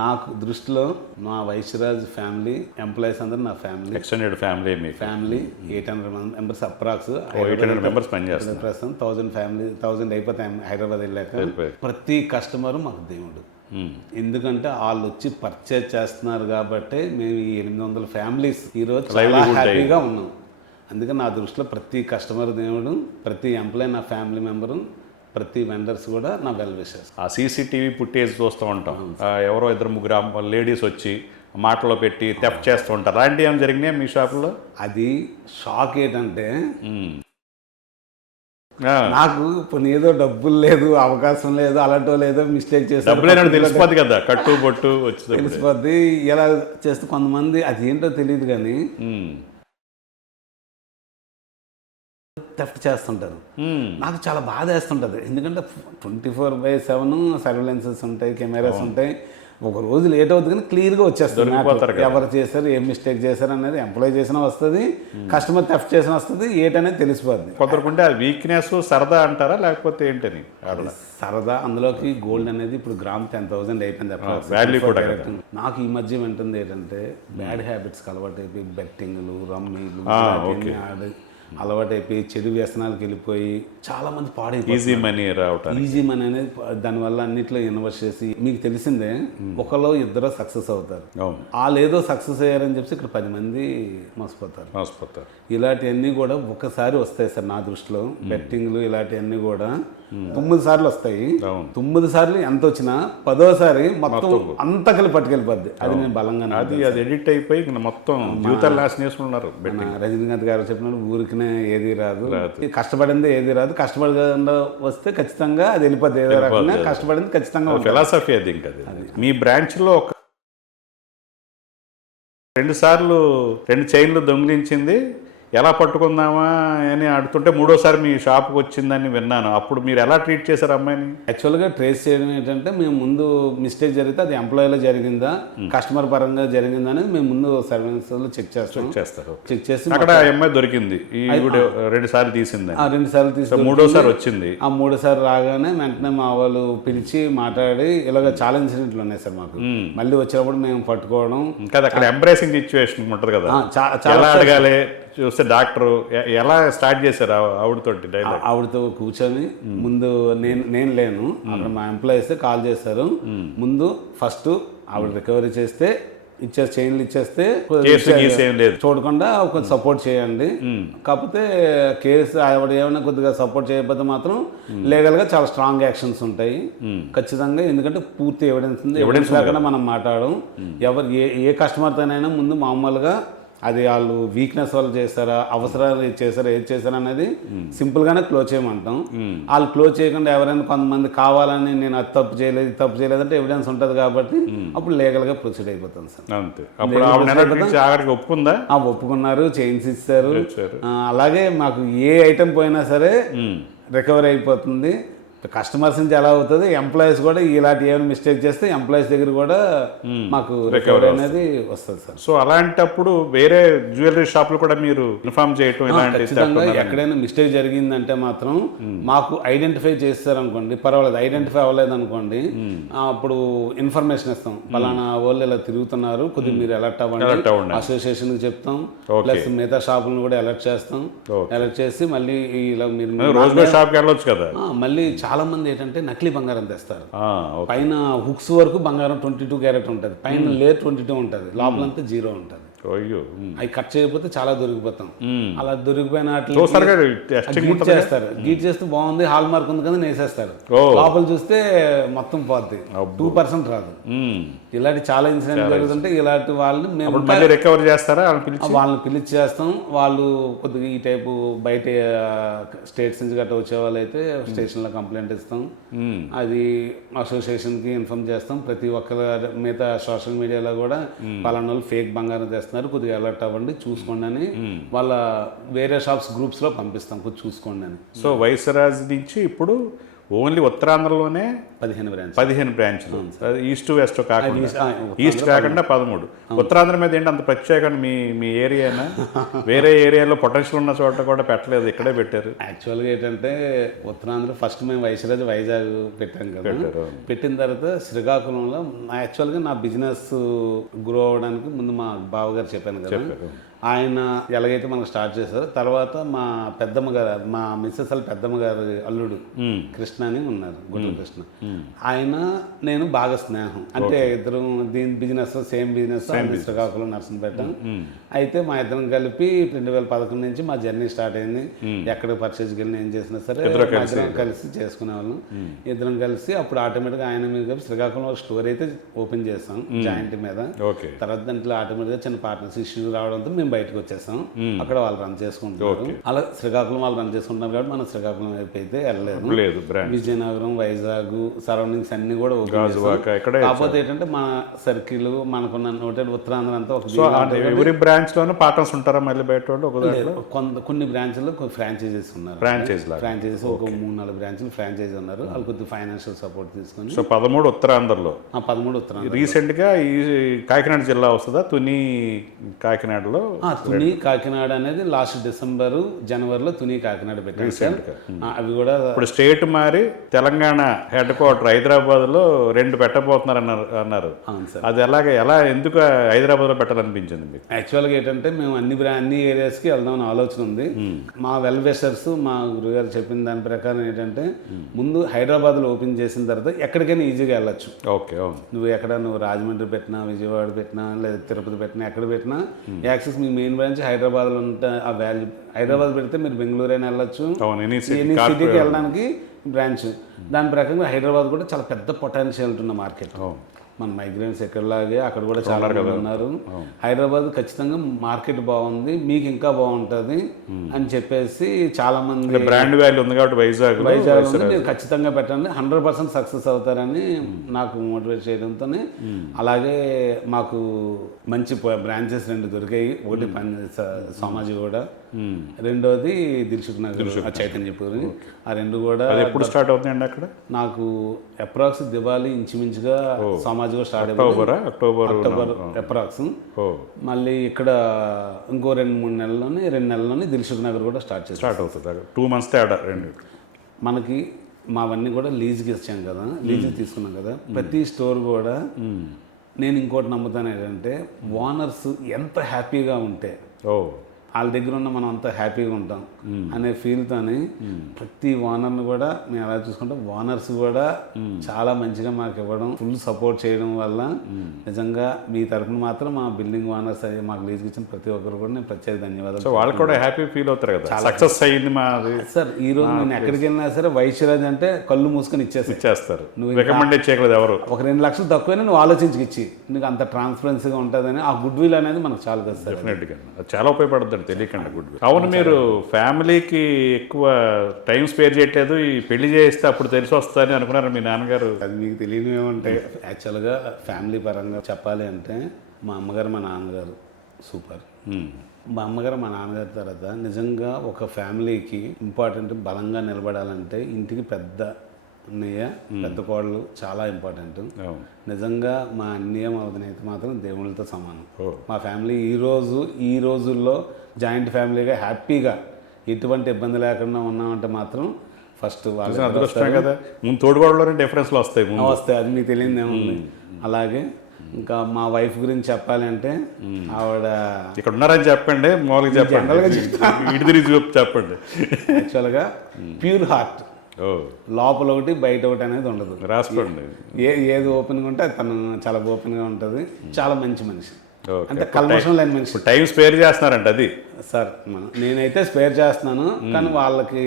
నాకు దృష్టిలో మా వైశ్యరాజ్ ఫ్యామిలీ ఎంప్లాయీస్ అందరూ నా family, extended family 800 members approx. 800 members పనిచేస్తారు ప్రస్తుతం 1000 ఫ్యామిలీ, 1000 అయిపోతే హైదరాబాద్ వెళ్ళాక ప్రతి కస్టమరు మాకు దేవుడు. ఎందుకంటే వాళ్ళు వచ్చి పర్చేజ్ చేస్తున్నారు కాబట్టి మేము ఈ 800 ఫ్యామిలీస్ ఈరోజు చాలా హ్యాపీగా ఉన్నాం. అందుకే నా దృష్టిలో ప్రతి కస్టమర్ దేవుడు, ప్రతి ఎంప్లాయీ నా ఫ్యామిలీ మెంబరు, ప్రతి వెండర్స్ కూడా నా వెల్ విషెస్. ఆ సీసీటీవీ ఫుటేజ్ చూస్తూ ఉంటాం, ఎవరో 2-3 లేడీస్ వచ్చి మాటలో పెట్టి థెఫ్ట్ చేస్తూ ఉంటారు. అలాంటివి ఏమైనా జరిగినాయా మీ షాపులో? అది షాక్ ఏంటంటే నాకు ఇప్పుడు ఏదో డబ్బులు లేదు, అవకాశం లేదు, అలాంటో లేదో మిస్టేక్ చేసి తెలిసిపోద్ది కదా, కట్టు బొట్టు వచ్చి తెలిసిపోద్ది. ఎలా చేస్తే కొంతమంది అది ఏంటో తెలియదు కానీ థెఫ్ట్ చేస్తుంటారు. నాకు చాలా బాధ వేస్తుంటుంది. ఎందుకంటే 24/7 సర్వేలెన్సెస్ ఉంటాయి, కెమెరాస్ ఉంటాయి. ఒక రోజు లేట్ అవుతుంది కానీ క్లియర్గా వచ్చేస్తుంది ఎవరు చేశారు, ఏం మిస్టేక్ చేశారు అనేది. ఎంప్లాయీ చేసినా వస్తుంది, కస్టమర్ థెఫ్ట్ చేసినా వస్తుంది, ఏటనేది తెలిసిపోద్ది. కొందరుకుంటే ఆ వీక్నెస్ సరదా అంటారా లేకపోతే ఏంటని? సరదా. అందులోకి గోల్డ్ అనేది ఇప్పుడు గ్రామ్ 10,000 అయిపోయింది వాల్యూ కూడా. నాకు ఈ మధ్య వింటుంది ఏంటంటే బ్యాడ్ హ్యాబిట్స్కి అలవాటు అయిపోయి బెట్టింగ్లు, రమ్మీలు ఆడి అలవాటు అయిపోయి చెడు వ్యసనాలకు వెళ్ళిపోయి చాలా మంది పాడైపోయి ఈజీ మనీ అనేది దానివల్ల అన్నిట్లో ఇన్వెస్ట్ చేసి, మీకు తెలిసిందే ఒకళ్ళు 2 సక్సెస్ అవుతారు. వాళ్ళు ఏదో సక్సెస్ అయ్యారని చెప్పి ఇక్కడ 10 మంది మోసపోతారు. ఇలాంటివన్నీ కూడా ఒకసారి వస్తాయి సార్ నా దృష్టిలో. బెట్టింగ్లు ఇలాంటివన్నీ కూడా 9 సార్లు వస్తాయి. 9 సార్లు ఎంత వచ్చినా 10వ మొత్తం అంతకలి పట్టుకెళ్ళిపోద్ది. అది నేను బలంగా అది ఎడిక్ట్ అయిపోయి మొత్తం జీవితాలు నాశనం చేసుకున్నారు. రజనీకాంత్ గారు చెప్పినట్టు ఊరికినే ఏది రాదు, కష్టపడిందే ఏది రాదు, కష్టపడకుండా వస్తే ఖచ్చితంగా అది వెళ్ళిపోద్ది. ఏదో రకంగా కష్టపడింది ఖచ్చితంగా. ఫిలాసఫీ అది. ఇంకా మీ బ్రాంచ్లో 2 సార్లు 2 చైన్లు దొంగిలించింది, ఎలా పట్టుకుందామా అని ఆడుతుంటే 3వసారి మీ షాప్కి వచ్చిందని విన్నాను. అప్పుడు మీరు ఎలా ట్రీట్ చేశారు అమ్మాయిని? యాక్చువల్గా ట్రేస్ చేయడం ఏంటంటే మేము ముందు మిస్టేక్ జరిగితే అది ఎంప్లాయీలో జరిగిందా, కస్టమర్ పరంగా జరిగిందా అనేది మేము ముందు సర్వీస్లో చెక్ చేసి అక్కడ అమ్మాయి దొరికింది. 2 సార్లు తీసింది. 2 సార్లు తీసి 3వసారి వచ్చింది. ఆ 3వసారి రాగానే వెంటనే మా వాళ్ళు పిలిచి మాట్లాడి ఇలాగ చాలా ఇన్సిడెంట్లు ఉన్నాయి సార్ మాకు. మళ్ళీ వచ్చినప్పుడు మేము పట్టుకోవడం కదా, అక్కడ ఎంబ్రేసింగ్ సిచ్యువేషన్ ఉంటుంది కదా, చాలా అడగాలి. చూస్తే డాక్టర్ ఎలా స్టార్ట్ చేశారు ఆవిడతోటి డైలాగ్? ఆవిడతో కూర్చొని ముందు నేను లేను, అక్కడ మా ఎంప్లాయీస్ కాల్ చేశారు. ముందు ఫస్ట్ ఆవిడ రికవరీ చేస్తే చైన్లు ఇచ్చేస్తే చూడకుండా ఒక సపోర్ట్ చేయండి. కాకపోతే కేసు ఆవిడ ఏమైనా కొద్దిగా సపోర్ట్ చేయకపోతే మాత్రం లీగల్గా చాలా స్ట్రాంగ్ యాక్షన్స్ ఉంటాయి ఖచ్చితంగా. ఎందుకంటే పూర్తి ఎవిడెన్స్ ఉంది. ఎవిడెన్స్ లేకుండా మనం మాట్లాడడం. ఎవరు ఏ కస్టమర్తోనైనా ముందు మామూలుగా అది వాళ్ళు వీక్నెస్ వాళ్ళు చేస్తారా, అవసరాలు చేస్తారా, ఏది చేస్తారా అనేది సింపుల్గానే క్లోజ్ చేయమంటాం. వాళ్ళు క్లోజ్ చేయకుండా ఎవరైనా కొంతమంది కావాలని నేను అది తప్పు చేయలేదు ఇది తప్పు చేయలేదు అంటే ఎవిడెన్స్ ఉంటుంది కాబట్టి అప్పుడు లీగల్గా ప్రొసీడ్ అయిపోతాం సార్. అంతే. అప్పుడు ఆవిడకి ఒప్పుకుందా? ఒప్పుకున్నారు, చేయించి ఇస్తారు. అలాగే మాకు ఏ ఐటెం పోయినా సరే రికవరీ అయిపోతుంది. కస్టమర్స్ నుంచి ఎలా అవుతుంది, ఎంప్లాయీస్ కూడా ఇలాంటి ఏమైనా మిస్టేక్ చేస్తే ఎంప్లాయీస్ దగ్గర కూడా మాకు రికవరీ అనేది వస్తుంది సార్. సో అలాంటప్పుడు వేరే జ్యువెలరీ షాపులు కూడా మీరు ఇన్ఫార్మ్ చేయటం ఖచ్చితంగా ఎక్కడైనా మిస్టేక్ జరిగిందంటే మాత్రం మాకు ఐడెంటిఫై చేస్తారనుకోండి, పర్వాలేదు. ఐడెంటిఫై అవ్వలేదు అనుకోండి, అప్పుడు ఇన్ఫర్మేషన్ ఇస్తాం, పలానా వాళ్ళు ఇలా తిరుగుతున్నారు, కొద్దిగా మీరు అలర్ట్ అవ్వండి, అసోసియేషన్కి చెప్తాం. ప్లస్ మిగతా షాపులను కూడా అలర్ట్ చేస్తాం. అలర్ట్ చేసి మళ్ళీ ఇలా మీరు రోజు షాప్కి వెళ్ళొచ్చు కదా. మళ్ళీ చాలా మంది ఏంటంటే నకిలీ బంగారం తెస్తారు. పైన హుక్స్ వరకు బంగారం 22 క్యారెట్ ఉంటుంది, పైన లేయర్ 22 ఉంటుంది, లోపలంతా 0 ఉంటుంది. అవి కట్ చేయకపోతే చాలా దొరికిపోతాం. అలా దొరికిపోయిన గీట్ చేస్తారు. గీట్ చేస్తే బాగుంది, హాల్ మార్క్ ఉంది కదా వేసేస్తారు. లోపల చూస్తే మొత్తం పోద్ది, 2% రాదు. ఇలాంటి చాలా ఇన్సిడెంట్ జరుగుతుంటే ఇలాంటి వాళ్ళని మేము రికవర్ చేస్తారా? వాళ్ళని పిలిచి చేస్తాం. వాళ్ళు కొద్దిగా ఈ టైపు బయట స్టేట్స్ నుంచి గట్రా వచ్చే వాళ్ళు అయితే స్టేషన్లో కంప్లైంట్ ఇస్తాం. అది అసోసియేషన్కి ఇన్ఫార్మ్ చేస్తాం. ప్రతి ఒక్కరి మిగతా సోషల్ మీడియాలో కూడా పలానా వాళ్ళు ఫేక్ బంగారం తెస్తున్నారు, కొద్దిగా అలర్ట్ అవ్వండి, చూసుకోండి అని వాళ్ళ వేరే షాప్స్ గ్రూప్స్లో పంపిస్తాం, కొద్దిగా చూసుకోండి అని. సో వైసరాజ్ నుంచి ఇప్పుడు ఓన్లీ ఉత్తరాంధ్రలోనే 15 బ్రాంచ్లు, ఈస్ట్ వెస్ట్ కాకుండా, ఈస్ట్ కాకుండా 13. ఉత్తరాంధ్ర మీద ఏంటి అంత ప్రత్యేకంగా మీ ఏరియానా? వేరే ఏరియాలో పొటెన్షియల్ ఉన్న చోట కూడా పెట్టలేదు, ఇక్కడే పెట్టారు. యాక్చువల్గా ఏంటంటే ఉత్తరాంధ్ర ఫస్ట్ మేము వైజాగ్ పెట్టాం కదా. పెట్టిన తర్వాత శ్రీకాకుళంలో యాక్చువల్గా నా బిజినెస్ గ్రో అవ్వడానికి ముందు మా బావగారు చెప్పాను కదా, ఆయన ఎలాగైతే మనకు స్టార్ట్ చేశారో తర్వాత మా పెద్దమ్మ గారు, మా మిస్సెస్ వాళ్ళ పెద్దమ్మ గారు అల్లుడు కృష్ణ అని ఉన్నారు, గుడ్ల కృష్ణ. ఆయన నేను బాగా స్నేహం, అంటే ఇద్దరు దీని business same business, Srikakulam Narsampet. అయితే మా ఇద్దరం కలిపి 2011 నుంచి మా జర్నీ స్టార్ట్ అయింది. ఎక్కడ పర్చేజ్కి వెళ్ళిన ఏం చేసినా సరే ఇద్దరం కలిసి చేసుకునే వాళ్ళం. ఇద్దరం కలిసి అప్పుడు ఆటోమేటిక్గా ఆయన మీద శ్రీకాకుళంలో స్టోర్ అయితే ఓపెన్ చేస్తాం జాయింట్ మీద. తర్వాత దాంట్లో ఆటోమేటిక్గా చిన్న పార్ట్నర్స్ ఇష్యూ రావడంతో మేము బయటకు వచ్చేసాం. అక్కడ వాళ్ళు రన్ చేసుకుంటున్నారు. అలా శ్రీకాకుళం వాళ్ళు రన్ చేసుకుంటున్నారు కాబట్టి మనం శ్రీకాకుళం వైపు అయితే వెళ్ళలేదు. విజయనగరం, వైజాగ్ సరౌండింగ్స్ అన్ని కూడా కాకపోతే ఏంటంటే మన సర్కిల్ మనకున్న నోటెడ్ ఉత్తరాంధ్ర అంతా ఒక బ్రాంచ్ లోనే పార్ట్నర్స్ ఉంటారా మళ్ళీ బయట కొన్ని బ్రాంచ్లు ఫ్రాంచైజీస్ ఉన్నారు. ఫ్రాంచైజీస్ ఒక 3-4 బ్రాంచ్లు ఫ్రాంచైజీ ఉన్నారు. వాళ్ళు కొద్దిగా ఫైనాన్షియల్ సపోర్ట్ తీసుకొని. సో 13 ఉత్తరాంధ్రలో. 13 ఉత్తరాంధ్ర. రీసెంట్ గా ఈ కాకినాడ జిల్లా వస్తుందా? తుని కాకినాడలో. తుని కాకినాడ అనేది లాస్ట్ డిసెంబర్ జనవరిలో తుని కాకినాడ పెట్టారు. అవి కూడా ఇప్పుడు స్టేట్ మారి తెలంగాణ హెడ్ క్వార్టర్ హైదరాబాద్ లో 2 పెట్టబోతున్నారు అన్నారు. అది ఎలా ఎందుకు హైదరాబాద్ లో పెట్టాలనిపించింది మీకు? యాక్చువల్గా ఏంటంటే మేము అన్ని ఏరియాస్కి వెళ్దామని ఆలోచన ఉంది. మా వెల్ విషర్స్ మా గురుగారు చెప్పిన దాని ప్రకారం ఏంటంటే ముందు హైదరాబాద్లో ఓపెన్ చేసిన తర్వాత ఎక్కడికైనా ఈజీగా వెళ్ళొచ్చు. ఓకే, నువ్వు రాజమండ్రి పెట్టినా, విజయవాడ పెట్టినా, లేదా తిరుపతి పెట్టినా, ఎక్కడ పెట్టినా యాక్సెస్ మీ మెయిన్ బ్రాంచ్ హైదరాబాద్లో ఉంటే ఆ వాల్యూ. హైదరాబాద్ పెడితే మీరు బెంగళూరు అయినా వెళ్ళొచ్చు, ఎనీ సిటీకి వెళ్ళడానికి బ్రాంచ్. దాని ప్రకారంగా హైదరాబాద్ కూడా చాలా పెద్ద పొటెన్షియల్ ఉన్న మార్కెట్. మన మైగ్రెంట్స్ ఎక్కడలాగే అక్కడ కూడా చాలా మంది ఉన్నారు. హైదరాబాద్ ఖచ్చితంగా మార్కెట్ బాగుంది, మీకు ఇంకా బాగుంటుంది అని చెప్పేసి చాలా మంది బ్రాండ్ వాల్యూ ఉంది కాబట్టి వైజాగ్ మీరు ఖచ్చితంగా పెట్టండి, 100% సక్సెస్ అవుతారని నాకు మోటివేట్ చేయడంతో. అలాగే మాకు మంచి బ్రాంచెస్ 2 దొరికాయి. ఒకటి సోమాజిగూడ, రెండోది దిల్సుఖ్ నగర్ చైతన్యపూర్. ఆ 2 కూడా ఎప్పుడు స్టార్ట్ అవుతుందండి అక్కడ? నాకు అప్రాక్స్ దివాళీ ఇంచుమించుగా సమాజ్గా స్టార్ట్ అక్టోబర్ అప్రాక్స్. మళ్ళీ ఇక్కడ ఇంకో 2 నెలల్లోనే దిల్సుఖ్ నగర్ కూడా స్టార్ట్ అవుతుంది. 2 months తేడా. మనకి మావన్నీ కూడా లీజ్కి ఇచ్చాం కదా, లీజ్కి తీసుకున్నాం కదా. ప్రతి స్టోర్ కూడా నేను ఇంకోటి నమ్ముతాను ఏంటంటే ఓనర్స్ ఎంత హ్యాపీగా ఉంటే వాళ్ళ దగ్గర ఉన్న మనం అంతా హ్యాపీగా ఉంటాం అనే ఫీల్తోని ప్రతి ఓనర్ని కూడా మేము ఎలా చూసుకుంటాం, ఓనర్స్ కూడా చాలా మంచిగా మాకు ఇవ్వడం, ఫుల్ సపోర్ట్ చేయడం వల్ల నిజంగా మీ తరఫున మాత్రం మా బిల్డింగ్ ఓనర్స్ అయ్యి మాకు లీజ్కి ఇచ్చిన ప్రతి ఒక్కరు కూడా నేను ప్రత్యేక ధన్యవాదాలు. సో వాళ్ళు కూడా హ్యాపీ ఫీల్ అవుతారు కదా, సక్సెస్ అయ్యింది మాది సార్. ఈ రోజు నేను ఎక్కడికి వెళ్ళినా సరే వైశ్యరాజ్ అంటే కళ్ళు మూసుకొని ఇచ్చేస్తారు. రికమెండ్ చేయగలదు ఎవరు, ఒక 2 లక్షలు తక్కువైనా నువ్వు ఆలోచించి ఇచ్చి, నీకు అంత ట్రాన్స్పరెన్సీగా ఉంటుందని ఆ గుడ్ విల్ అనేది మనకు చాలు కదా సార్. డెఫినెట్గా అది చాలా ఉపయోగపడుతుంది తెలియకుండా గుడ్ విల్. అవును, మీరు ఫ్యామిలీకి ఎక్కువ టైం స్పేర్ చేయట్లేదు, ఈ పెళ్లి చేస్తే అప్పుడు తెలిసి వస్తుందని అనుకున్నారు మీ నాన్నగారు. అది మీకు తెలియని ఏమంటే యాక్చువల్గా ఫ్యామిలీ పరంగా చెప్పాలి అంటే మా అమ్మగారు మా నాన్నగారు సూపర్. మా అమ్మగారు మా నాన్నగారి తర్వాత నిజంగా ఒక ఫ్యామిలీకి ఇంపార్టెంట్, బలంగా నిలబడాలంటే ఇంటికి పెద్ద అన్నయ్య పెద్ద కోడలు చాలా ఇంపార్టెంట్. నిజంగా మా అన్నయ్య మా వదిన అయితే మాత్రం దేవుళ్ళతో సమానం. మా ఫ్యామిలీ ఈ రోజుల్లో జాయింట్ ఫ్యామిలీగా హ్యాపీగా ఎటువంటి ఇబ్బంది లేకుండా ఉన్నామంటే మాత్రం ఫస్ట్ వాళ్ళు అదృష్టమే కదా. ముందు తోడుగోడలోనే డిఫరెన్స్లు వస్తాయి, అది మీకు తెలియదు ఏముంది. అలాగే ఇంకా మా వైఫ్ గురించి చెప్పాలి అంటే ఆవిడ ఇక్కడ ఉన్నారని చెప్పండి, మామూలుగా చెప్పండి, ఇటు తిరిగి చెప్పండి. యాక్చువల్గా ప్యూర్ హార్ట్, లోపల ఒకటి బయట ఒకటి అనేది ఉండదు. రాసుకోండి, ఏది ఓపెన్గా ఉంటే తను చాలా ఓపెన్గా ఉంటుంది. చాలా మంచి మనిషి, అంటే కల్మషం లేని మనిషి. టైం స్పేర్ చేస్తున్నారంట అది సార్. నేనైతే స్పేర్ చేస్తున్నాను, కానీ వాళ్ళకి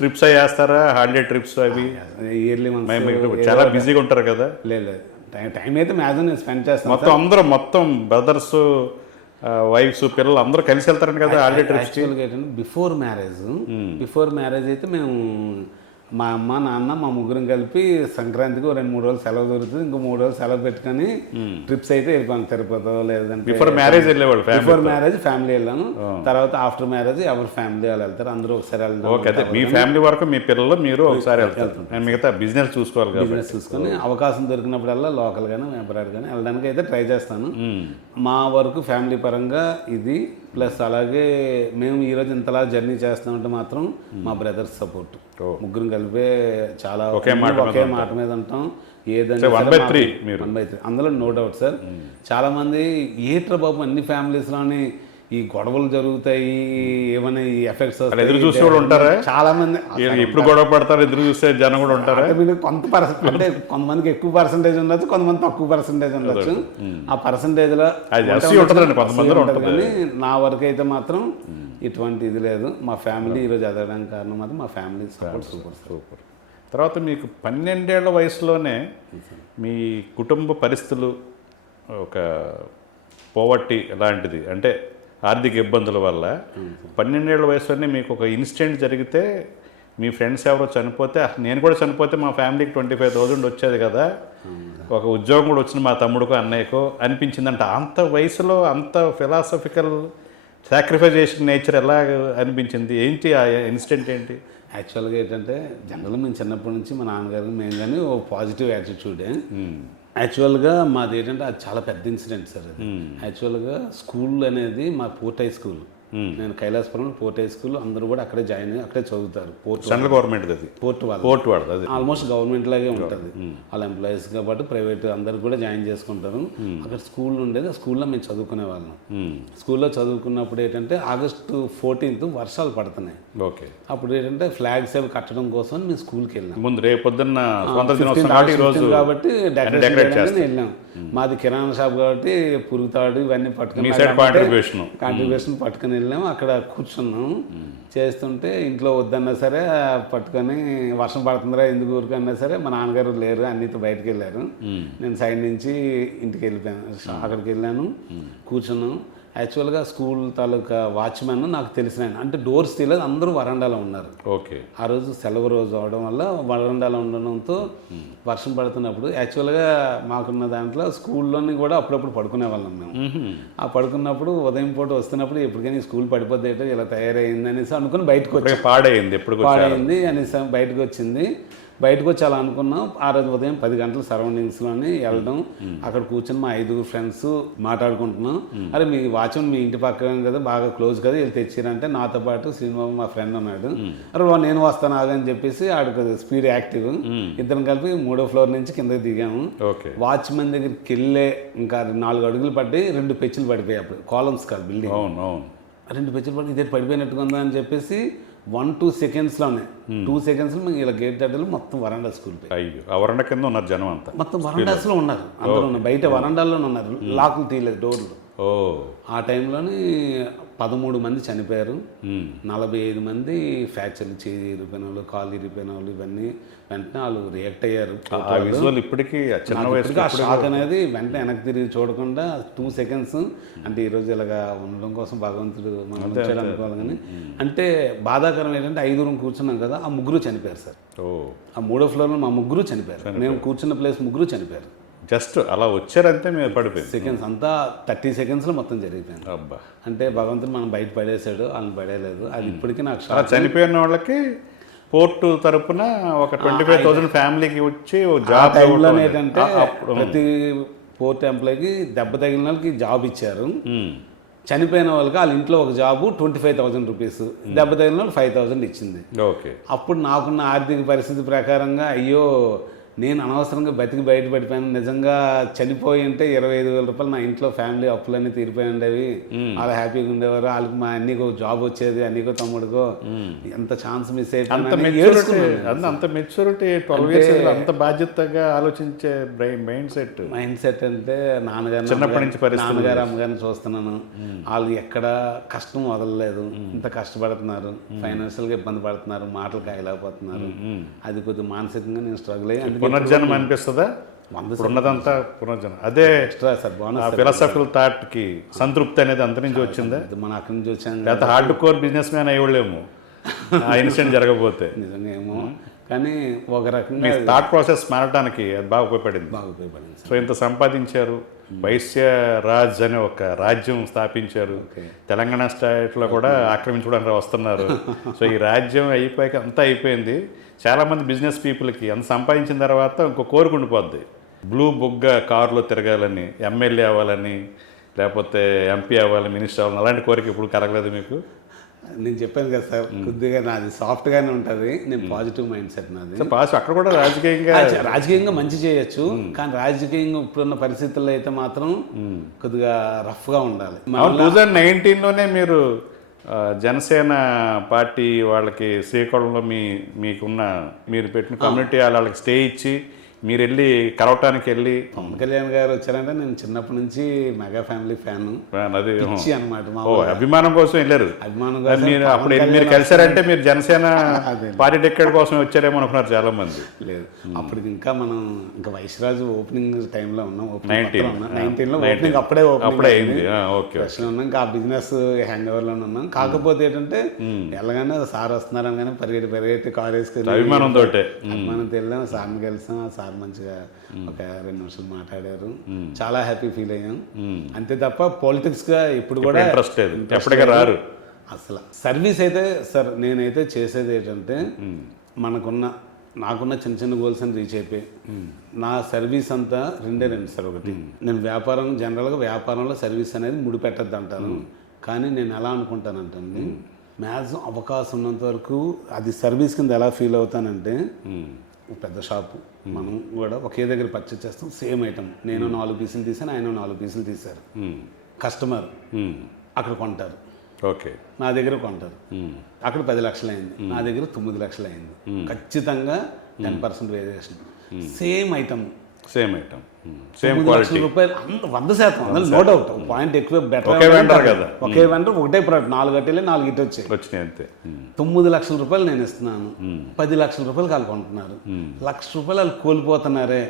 ట్రిప్స్ అవి చేస్తారా, హాలిడే ట్రిప్స్ అవి ఇయర్లీ చాలా బిజీగా ఉంటారు కదా. లేదు, టైం అయితే మ్యాక్సిమం నేను స్పెండ్ చేస్తాను. మొత్తం అందరూ మొత్తం బ్రదర్స్ వైఫ్స్ పిల్లలు అందరూ కలిసి వెళ్తారంట కదా హాలిడే ట్రిప్స్. యాక్చువల్గా ఏంటంటే బిఫోర్ మ్యారేజ్ అయితే మేము మా అమ్మ నాన్న మా ముగ్గురం కలిపి సంక్రాంతికి 2-3 రోజులు సెలవు దొరుకుతుంది, ఇంకో 3 రోజులు సెలవు పెట్టుకొని ట్రిప్స్ అయితే వెళ్ళిపోయాను. తిరుపతిలో లేదంటే బిఫోర్ మ్యారేజ్ వెళ్ళేవాళ్ళు. బిఫోర్ మ్యారేజ్ ఫ్యామిలీ వెళ్ళాను, తర్వాత ఆఫ్టర్ మ్యారేజ్ ఎవరి ఫ్యామిలీ వాళ్ళు వెళ్తారు, అందరూ ఒకసారి వెళ్తారు. ఓకే, అదే మీ ఫ్యామిలీ వరకు మీ పిల్లలు మీరు ఒకసారి వెళ్తారు, మిగతా బిజినెస్ చూసుకోవాలి. బిజినెస్ చూసుకొని అవకాశం దొరికినప్పుడల్లా లోకల్ కానీ వ్యాపారాలు కానీ వెళ్ళడానికి అయితే ట్రై చేస్తాను. మా వరకు ఫ్యామిలీ పరంగా ఇది ప్లస్ అలాగే మేము ఈరోజు ఇంతలా జర్నీ చేస్తామంటే మాత్రం మా బ్రదర్స్ సపోర్ట్. ముగ్గురం కలిపే చాలా ఒకే మాట మీద ఉంటాం. ఏదంటే 1/3 అందులో నో డౌట్ సార్. చాలా మంది ఏట్రా బాబు అన్ని ఫ్యామిలీస్లోని ఈ గొడవలు జరుగుతాయి, ఏమైనా ఈ ఎఫెక్ట్స్ ఎదురు చూసే వాళ్ళు ఉంటారా? చాలా మంది ఎప్పుడు గొడవ పడతారు, ఎదురు చూసే జనం కూడా ఉంటారా? అంటే కొంతమందికి ఎక్కువ పర్సంటేజ్ ఉండొచ్చు, కొంతమంది తక్కువ పర్సంటేజ్ ఉండొచ్చు. ఆ పర్సంటేజ్లో కానీ నా వరకు అయితే మాత్రం ఇటువంటి ఇది లేదు. మా ఫ్యామిలీ ఈరోజు ఎదగడానికి కారణం మాత్రం మా ఫ్యామిలీ సపోర్ట్ సూపర్. తర్వాత మీకు 12 ఏళ్ల వయసులోనే మీ కుటుంబ పరిస్థితులు, ఒక పోవర్టీ లాంటిది, అంటే ఆర్థిక ఇబ్బందుల వల్ల 12 ఏళ్ల వయసులోనే మీకు ఒక ఇన్సిడెంట్ జరిగితే, మీ ఫ్రెండ్స్ ఎవరో చనిపోతే, నేను కూడా చనిపోతే మా ఫ్యామిలీకి 25,000 వచ్చేది కదా, ఒక ఉద్యోగం కూడా వచ్చింది మా తమ్ముడికో అన్నయ్యకో అనిపించిందంట. అంత వయసులో అంత ఫిలాసఫికల్ సాక్రిఫైస్ చేసిన నేచర్ ఎలా అనిపించింది, ఏంటి ఆ ఇన్సిడెంట్ ఏంటి? యాక్చువల్గా ఏంటంటే జనరల్గా మేము చిన్నప్పటి నుంచి మా నాన్నగారు మేము కానీ ఓ పాజిటివ్ యాటిట్యూడే. యాక్చువల్గా మాది ఏంటంటే అది చాలా పెద్ద ఇన్సిడెంట్ సార్. అది యాక్చువల్గా స్కూల్ అనేది మా పోర్ట్ హై స్కూల్, నేను కైలాసపురం పోర్ట్ హై స్కూల్, అందరూ కూడా అక్కడే జాయిన్ అయ్యి అక్కడే చదువుతారు. సెంట్రల్ గవర్నమెంట్ పోర్ట్ వాళ్ళది ఆల్మోస్ట్ గవర్నమెంట్ లాగే ఉంటుంది. వాళ్ళ ఎంప్లాయీస్ కాబట్టి ప్రైవేట్ అందరు కూడా జాయిన్ చేసుకుంటారు. అక్కడ స్కూల్ ఉండేది, ఆ స్కూల్లో మేము చదువుకునే వాళ్ళం. స్కూల్లో చదువుకున్నప్పుడు ఏంటంటే August 14th వర్షాలు పడుతున్నాయి. ఓకే, అప్పుడు ఏంటంటే ఫ్లాగ్స్ అవి కట్టడం కోసం మేము స్కూల్కి వెళ్ళాం. ముందు రేపు పొద్దున్న కాబట్టి డెకరేట్ వెళ్ళాం. మాది కిరాణా షాప్ కాబట్టి పురుగుతాడు ఇవన్నీ పట్టుకుని కాంట్రిబ్యూషన్ పట్టుకుని వెళ్ళాము. అక్కడ కూర్చున్నాం చేస్తుంటే ఇంట్లో వద్దన్నా సరే పట్టుకొని వర్షం పడుతుందిరా ఎందుకు ఊరికన్నా సరే మా నాన్నగారు లేరు, అన్నితో బయటకు వెళ్ళారు. నేను సైడ్ నుంచి ఇంటికి వెళ్ళిపోయాను. అక్కడికి వెళ్ళాను, కూర్చున్నాను. యాక్చువల్గా స్కూల్ తాలూకా వాచ్మెన్ నాకు తెలిసిన ఆయన, అంటే డోర్స్ తీయలేదు, అందరూ వరండాలో ఉన్నారు. ఓకే, ఆ రోజు సెలవు రోజు అవడం వల్ల వరండాలో ఉండడంతో వర్షం పడుతున్నప్పుడు యాక్చువల్గా మాకున్న దాంట్లో స్కూల్లోని కూడా అప్పుడప్పుడు పడుకునే వాళ్ళం మేము. ఆ పడుకున్నప్పుడు ఉదయం పూట వస్తున్నప్పుడు ఎప్పటికైనా స్కూల్ పడిపోద్ది ఇలా తయారైంది అనేసి అనుకుని బయటకు వచ్చి పాడైంది అనేసి బయటకు వచ్చింది. బయటకు వచ్చి అలా అనుకున్నాం. ఆ రోజు ఉదయం 10 గంటల సరౌండింగ్స్లోనే వెళ్ళడం, అక్కడ కూర్చొని మా 5 ఫ్రెండ్స్ మాట్లాడుకుంటున్నాం. అరే మీ వాచ్మెన్ మీ ఇంటి పక్కన కదా, బాగా క్లోజ్ కదా, వీళ్ళు తెచ్చిరంటే నాతో పాటు శ్రీనిబాబు మా ఫ్రెండ్ ఉన్నాడు. అరే నేను వస్తాను ఆగని చెప్పేసి ఆడికి స్పీడ్ యాక్టివ్, ఇద్దరం కలిపి 3వ ఫ్లోర్ నుంచి కిందకి దిగాము. వాచ్మెన్ దగ్గరికి వెళ్ళే ఇంకా 4 అడుగులు పడి 2 పెచ్చులు పడిపోయాయి. అప్పుడు కాలమ్స్ కాదు బిల్డింగ్, 2 పెచ్చులు పడి ఇదే పడిపోయినట్టుగా ఉందా అని చెప్పేసి 1-2 సెకండ్స్లోనే 2 సెకండ్స్లో మేము ఇలా గేట్ దాటలు మొత్తం వరండా స్కూల్ ఆ వరండా కింద ఉన్నారు జనం అంతా, మొత్తం వరండాస్లో ఉన్నారు, అందరూ ఉన్నారు, బయట వరండాల్లోనే ఉన్నారు, లాకులు తీయలేదు డోర్లు. ఆ టైంలోని 13 మంది చనిపోయారు, 45 మంది ఫ్రాక్చర్లు, చేయి ఇరిపోయిన వాళ్ళు, కాళ్ళు ఇరిపోయిన వాళ్ళు, ఇవన్నీ వెంటనే వాళ్ళు రియాక్ట్ అయ్యారు. ఇప్పటికీ ఆ షాక్ అనేది వెంటనే వెనక్కి తిరిగి చూడకుండా 2 సెకండ్స్ అంటే ఈరోజు ఇలాగా ఉండడం కోసం భగవంతుడు మనం ఉంచాడు అనుకోవాలి. కానీ అంటే బాధాకరం ఏంటంటే 5 కూర్చున్నాం కదా, ఆ 3 చనిపోయారు సార్. ఆ 3వ ఫ్లోర్లో మా 3 చనిపోయారు, మేము కూర్చున్న ప్లేస్ 3 చనిపోయారు. జస్ట్ అలా వచ్చారంటే మేము పడిపోయింది. సెకండ్స్ అంతా 30 సెకండ్స్లో మొత్తం జరిగిపోయింది. అబ్బా, అంటే భగవంతుడు మనం బయట పడేసాడు, వాళ్ళని పడేయలేదు. అది ఇప్పటికీ నాకు అలా చనిపోయిన వాళ్ళకి పోర్టు తరపున ఒక 25,000 ఫ్యామిలీకి వచ్చి జాబ్ ఏంటంటే ప్రతి పోర్ట్ ఎంప్లాయీకి దెబ్బ తగిలిన వాళ్ళకి జాబ్ ఇచ్చారు. చనిపోయిన వాళ్ళకి వాళ్ళ ఇంట్లో ఒక జాబు 25,000 రూపీస్, దెబ్బ తగిలిన వాళ్ళు 5,000 ఇచ్చింది. అప్పుడు నాకున్న ఆర్థిక పరిస్థితి ప్రకారంగా అయ్యో నేను అనవసరంగా బతికి బయటపడిపోయాను, నిజంగా చనిపోయి ఉంటే 25,000 రూపాయలు నా ఇంట్లో ఫ్యామిలీ అప్పులన్నీ తీరిపోయి ఉండేవి, వాళ్ళు హ్యాపీగా ఉండేవారు, వాళ్ళకి మా అన్నికో జాబ్ వచ్చేది, అన్నికో తమ్ముడికో ఎంత ఛాన్స్ మిస్ అయిపోయింది. అంత మెచ్యూరిటీ 12 years అంత బాధ్యతగా ఆలోచించే మైండ్ సెట్ అంటే నాన్నగారు చిన్నప్పటి నుంచి నాన్నగారు అమ్మగారిని చూస్తున్నాను, వాళ్ళు ఎక్కడ కష్టం వదలలేదు, ఇంత కష్టపడుతున్నారు, ఫైనాన్షియల్గా ఇబ్బంది పడుతున్నారు, మాటలు కాయలేకపోతున్నారు, అది కొద్దిగా మానసికంగా నేను స్ట్రగుల్ అయ్యి పునర్జన్మ అనిపిస్తుందా? ఉన్నదంతా పునర్జన్మ. అదే ఎక్స్ట్రా సార్ ఫిలాసఫికల్ థాట్ కి సంతృప్తి అనేది అంత నుంచి వచ్చిందా? మనం అక్కడి నుంచి వచ్చాం, లేకపోతే హార్డ్ కోర్ బిజినెస్ మ్యాన్ అయ్యేవాళ్ళేమో ఆ ఇన్సిడెంట్ జరగకపోతే. నిజంగా ఏమో, కానీ ఒక రకంగా థాట్ ప్రాసెస్ మారడానికి అది బాగా ఉపయోగపడింది. సో ఇంత సంపాదించారు, వైశ్య రాజ్ అనే ఒక రాజ్యం స్థాపించారు, తెలంగాణ స్టేట్లో కూడా ఆక్రమించుకోవడానికి వస్తున్నారు. సో ఈ రాజ్యం అయిపోయాక అంతా అయిపోయింది. చాలామంది బిజినెస్ పీపుల్కి అంత సంపాదించిన తర్వాత ఇంకో కోరిక ఉండిపోద్ది, బ్లూ బుగ్గ కారులో తిరగాలని, ఎమ్మెల్యే అవ్వాలని, లేకపోతే ఎంపీ అవ్వాలని, మినిస్టర్ అవ్వాలని, అలాంటి కోరిక ఇప్పుడు కలగలేదు మీకు? నేను చెప్పాను కదా సార్, కొద్దిగా నాది సాఫ్ట్గానే ఉంటుంది, నేను పాజిటివ్ మైండ్ సెట్ నాది. అక్కడ కూడా రాజకీయంగా మంచి చేయొచ్చు, కానీ రాజకీయంగా ఇప్పుడున్న పరిస్థితుల్లో అయితే మాత్రం కొద్దిగా రఫ్గా ఉండాలి. 2019లోనే మీరు జనసేన పార్టీ వాళ్ళకి శ్రీకాకుళంలో మీరు పెట్టిన కమ్యూనిటీ వాళ్ళకి స్టే ఇచ్చి మీరు వెళ్ళి కలవటానికి వెళ్ళి, పవన్ కళ్యాణ్ గారు వచ్చారంటే నేను చిన్నప్పటి నుంచి మెగా ఫ్యామిలీ ఫ్యాన్ అనమాట. అభిమానం కోసం వెళ్ళారు. అభిమానం అప్పుడు మీరు కలిసారంటే మీరు జనసేన పార్టీ టికెట్ కోసం వచ్చారేమో అనుకున్నారు చాలా మంది. లేదు, అప్పుడు ఇంకా మనం ఇంకా వైశ్యరాజు ఓపెనింగ్ టైంలో ఉన్నాం, 19లో ఓపెనింగ్ అప్పుడే అయింది. ఉన్నాం, ఇంకా ఆ బిజినెస్ హ్యాండ్ ఓవర్లో ఉన్నాం. కాకపోతే ఏంటంటే వెళ్ళగానే సార్ వస్తున్నారు అనగానే పరిగెట్టి కార్ వేసుకుని అభిమానంతో వెళ్ళాం, సార్ని కలిసాం. సార్ మంచిగా ఒక 2 నిమిషాలు మాట్లాడారు, చాలా హ్యాపీ ఫీల్ అయ్యాం. అంతే తప్ప పొలిటిక్స్ గా ఇప్పుడు కూడా ఎప్పటికీ రారు అసలు. సర్వీస్ అయితే సార్ నేనైతే చేసేది ఏంటంటే నాకున్న చిన్న చిన్న గోల్స్ అని రీచ్ అయిపోయి నా సర్వీస్ అంతా రెండే సార్. ఒకటి, నేను జనరల్గా వ్యాపారంలో సర్వీస్ అనేది ముడిపెట్టద్దు అంటాను, కానీ నేను ఎలా అనుకుంటానంటే మ్యాక్సిమం అవకాశం ఉన్నంత వరకు అది సర్వీస్ కింద ఎలా ఫీల్ అవుతానంటే, పెద్ద షాపు మనం కూడా ఒకే దగ్గర పర్చేస్ చేస్తాం, సేమ్ ఐటమ్, నేను 4 పీసులు తీసాను, ఆయన 4 పీసులు తీశారు, కస్టమర్ అక్కడ కొంటారు, నా దగ్గర కొంటారు, అక్కడ 10 లక్షలు అయింది, నా దగ్గర 9 లక్షలు అయింది, ఖచ్చితంగా 10% variation, same item same quality రూపాయలు 100%, అందులో నో డౌట్. పాయింట్ ఎక్కువ బెటర్, ఒకే వెండర్ ఒకటే ప్రోడక్ట్, 4 గట్టెలే 4 గిట్ వచ్చాయి అంతే. 9 లక్షల రూపాయలు నేను ఇస్తున్నాను, 10 లక్షల రూపాయలు వాళ్ళు కొంటున్నారు, 1,00,000 రూపాయలు వాళ్ళు కోల్పోతున్నారే.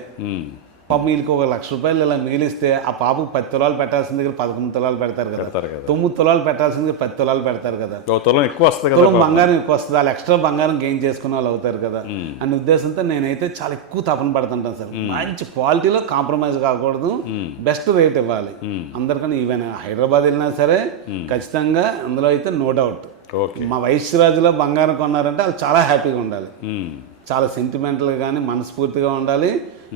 పాపం వీళ్ళకి 1,00,000 రూపాయలు ఇలా మిగిలిస్తే ఆ పాపకు 10 తులాలు పెట్టాల్సిన దగ్గర 11 తులాలు పెడతారు కదా, 9 తులాలు పెట్టాల్సిన దగ్గర 10 తులాలు పెడతారు కదా, తులం బంగారం ఎక్కువ వస్తుంది, వాళ్ళు ఎక్స్ట్రా బంగారం గెయిన్ చేసుకునే వాళ్ళు అవుతారు కదా అనే ఉద్దేశంతో నేనైతే చాలా ఎక్కువ తపన పడుతుంటాను సార్. మంచి క్వాలిటీలో కాంప్రమైజ్ కాకూడదు, బెస్ట్ రేట్ ఇవ్వాలి అందరికన్నా. ఈవెన్ హైదరాబాద్ వెళ్ళినా సరే ఖచ్చితంగా అందులో అయితే నో డౌట్ మా వైశ్యరాజులో బంగారం కొన్నారంటే వాళ్ళు చాలా హ్యాపీగా ఉండాలి. చాలా సెంటిమెంటల్గా కానీ మనస్ఫూర్తిగా ఉండాలి.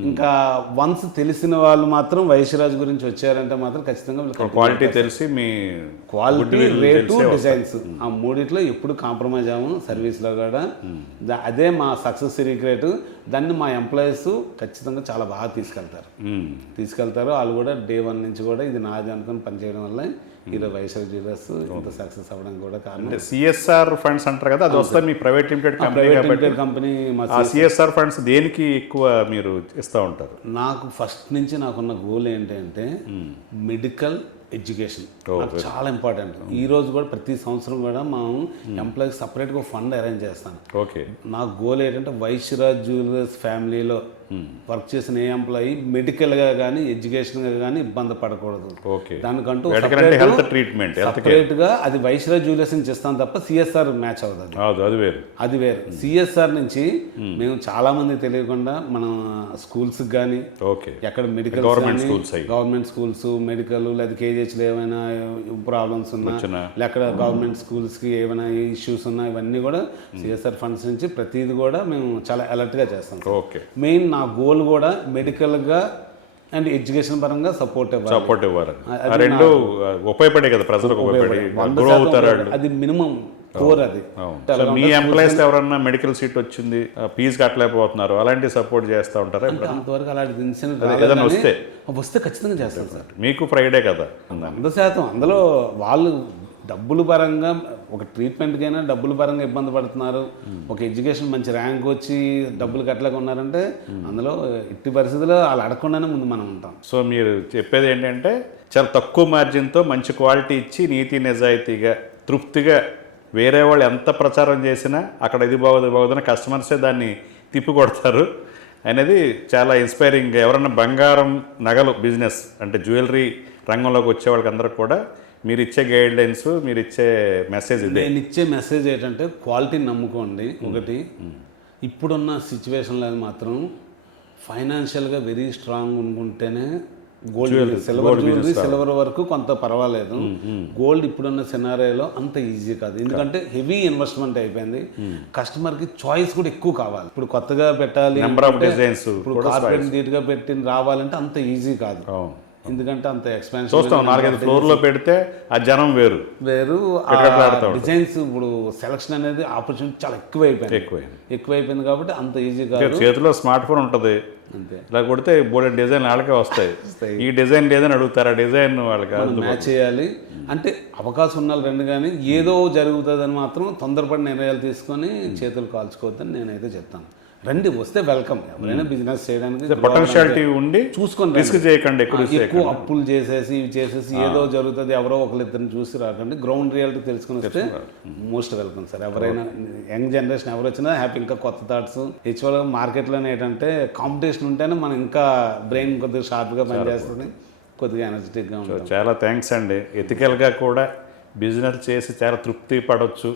ఇంకా వన్స్ తెలిసిన వాళ్ళు మాత్రం వైశ్యరాజ్ గురించి వచ్చారంటే మాత్రం ఖచ్చితంగా క్వాలిటీ తెలిసి మీ క్వాలిటీ, రేటు, డిజైన్స్ ఆ మూడిట్లో ఎప్పుడు కాంప్రమైజ్ అవ్వము సర్వీస్లో కూడా. అదే మా సక్సెస్ సీక్రెట్. దాన్ని మా ఎంప్లాయీస్ ఖచ్చితంగా చాలా బాగా తీసుకెళ్తారు. వాళ్ళు కూడా డే 1 నుంచి కూడా ఇది నాది అనుకుని పనిచేయడం వల్ల ఈరోజు వైశ్యరాజ్ జ్యువెలర్స్ ఇంత సక్సెస్ అవ్వడం కూడా కారణం. అంటే సిఎస్ఆర్ ఫండ్స్ అంటారు కదా, అది వస్తే మీ ప్రైవేట్ లిమిటెడ్ కంపెనీ. ఆ సిఎస్ఆర్ ఫండ్స్ దేనికి ఎక్కువ మీరు ఇస్తూ ఉంటారు? నాకు ఫస్ట్ నుంచి నాకున్న గోల్ ఏంటంటే మెడికల్ ఎడ్యుకేషన్ నాకు చాలా ఇంపార్టెంట్. ఈ రోజు కూడా ప్రతి సంవత్సరం కూడా మనం ఎంప్లాయీకి సపరేట్గా ఫండ్ అరేంజ్ చేస్తాను. ఓకే, నా గోల్ ఏంటంటే వైశ్యరాజ్ జ్యువెలర్స్ ఫ్యామిలీలో వర్క్ చేసిన ఏ ఎంప్లాయీ మెడికల్గా కానీ ఎడ్యుకేషన్గా కానీ ఇబ్బంది పడకూడదు. దానికంటూ సపరేట్గా అది వైశ్యరాజ్ జ్యువెలర్స్ నుంచి ఇస్తాను తప్ప సిఎస్ఆర్ మ్యాచ్ అవుతుంది. అది వేరు. సిఎస్ఆర్ నుంచి మేము చాలా మంది తెలియకుండా మన స్కూల్స్ కానీ ఎక్కడ మెడికల్ గవర్నమెంట్ స్కూల్స్ మెడికల్ లేదా కేజీహెచ్లో ఏమైనా ప్రాబ్లమ్స్ ఉన్నా లేక గవర్నమెంట్ స్కూల్స్కి ఏమైనా ఇష్యూస్ ఉన్నా ఇవన్నీ కూడా సిఎస్ఆర్ ఫండ్స్ నుంచి ప్రతిదీ కూడా మేము చాలా అలర్ట్గా చేస్తాం. మెయిన్ నా గోల్ కూడా మెడికల్గా అండ్ ఎడ్యుకేషన్ పరంగా సపోర్ట్ ఇవ్వాలి. రెండు ఉపయోగపడే కదా ప్రజలకు, అది మినిమం కోర్. అది మీ ఎంప్లాయీస్ ఎవరన్నా మెడికల్ సీట్ వచ్చింది ఫీజు కట్టలేకపోతున్నారు, అలాంటి సపోర్ట్ చేస్తూ ఉంటారా? అంతవరకు అలాంటి వస్తే ఖచ్చితంగా చేస్తాను సార్. మీకు ఫ్రైడే కదా 100%. అందులో వాళ్ళు డబ్బుల పరంగా ఒక ట్రీట్మెంట్కైనా డబ్బుల పరంగా ఇబ్బంది పడుతున్నారు, ఒక ఎడ్యుకేషన్ మంచి ర్యాంక్ వచ్చి డబ్బులు కట్టలేక ఉన్నారంటే అందులో ఇట్టి పరిస్థితుల్లో వాళ్ళు అడగకుండానే ముందు మనం ఉంటాం. సో మీరు చెప్పేది ఏంటంటే చాలా తక్కువ మార్జిన్తో మంచి క్వాలిటీ ఇచ్చి నీతి నిజాయితీగా తృప్తిగా వేరే వాళ్ళు ఎంత ప్రచారం చేసినా అక్కడ ఇది బాగోదని కస్టమర్సే దాన్ని తిప్పికొడతారు అనేది చాలా ఇన్స్పైరింగ్. ఎవరన్నా బంగారం నగలు బిజినెస్ అంటే జ్యువెలరీ రంగంలోకి వచ్చే వాళ్ళకి అందరికి కూడా మీరు ఇచ్చే గైడ్లైన్స్, మీరు ఇచ్చే మెసేజ్ ఇదే. నేను ఇచ్చే మెసేజ్ ఏంటంటే క్వాలిటీని నమ్ముకోండి. ఒకటి ఇప్పుడున్న సిచ్యువేషన్లో మాత్రం ఫైనాన్షియల్గా వెరీ స్ట్రాంగ్ ఉంటేనే గోల్డ్ సిల్వర్ వరకు కొంత పర్వాలేదు. గోల్డ్ ఇప్పుడున్న సినారియోలో అంత ఈజీ కాదు, ఎందుకంటే హెవీ ఇన్వెస్ట్మెంట్ అయిపోయింది. కస్టమర్కి చాయిస్ కూడా ఎక్కువ కావాలి. ఇప్పుడు కొత్తగా పెట్టాలి, ఇప్పుడు కార్పొరేట్ నీట్గా పెట్టి రావాలంటే అంత ఈజీ కాదు. ఎందుకంటే అంత ఎక్స్పెన్సివ్. చూస్తాం 4-5 ఫ్లోర్లో పెడితే ఆ జనం వేరు డిజైన్స్. ఇప్పుడు సెలక్షన్ అనేది ఆపర్చునిటీ చాలా ఎక్కువైపోయింది కాబట్టి అంత ఈజీ కాదు. చేతిలో స్మార్ట్ ఫోన్ ఉంటుంది, అంతే. ఇలా కొడితే బోర్డు డిజైన్ వాళ్ళకే వస్తాయి. ఈ డిజైన్ లేదని అడుగుతారు, ఆ డిజైన్ వాళ్ళకి మ్యాచ్ చేయాలి. అంటే అవకాశం ఉన్నారు రెండు, కానీ ఏదో జరుగుతుందని మాత్రం తొందరపడి నిర్ణయాలు తీసుకొని చేతులు కాల్చుకోవద్దని నేనైతే చెప్తాను. రండి, వస్తే వెల్కమ్. ఎవరైనా బిజినెస్ చేయడానికి పొటెన్షియాలిటీ ఉండి చూసుకొని రిస్క్ చేయకండి. ఎక్కువ అప్పులు చేసేసి ఏదో జరుగుతుంది ఎవరో ఒకరిద్దరిని చూసి రాకండి. గ్రౌండ్ రియాలిటీ తెలుసుకుని వస్తే మోస్ట్ వెల్కమ్ సార్. ఎవరైనా యంగ్ జనరేషన్ ఎవరు వచ్చినా హ్యాపీ. ఇంకా కొత్త థాట్స్ యాక్చువల్గా మార్కెట్లోనే ఏంటంటే కాంపిటీషన్ ఉంటేనే మనం ఇంకా బ్రెయిన్ కొద్దిగా షార్ప్గా పనిచేస్తుంది, కొద్దిగా ఎనర్జెటిక్గా ఉంటుంది. చాలా థ్యాంక్స్ అండి. ఎథికల్గా కూడా బిజినెస్ చేసి చాలా తృప్తి పడవచ్చు.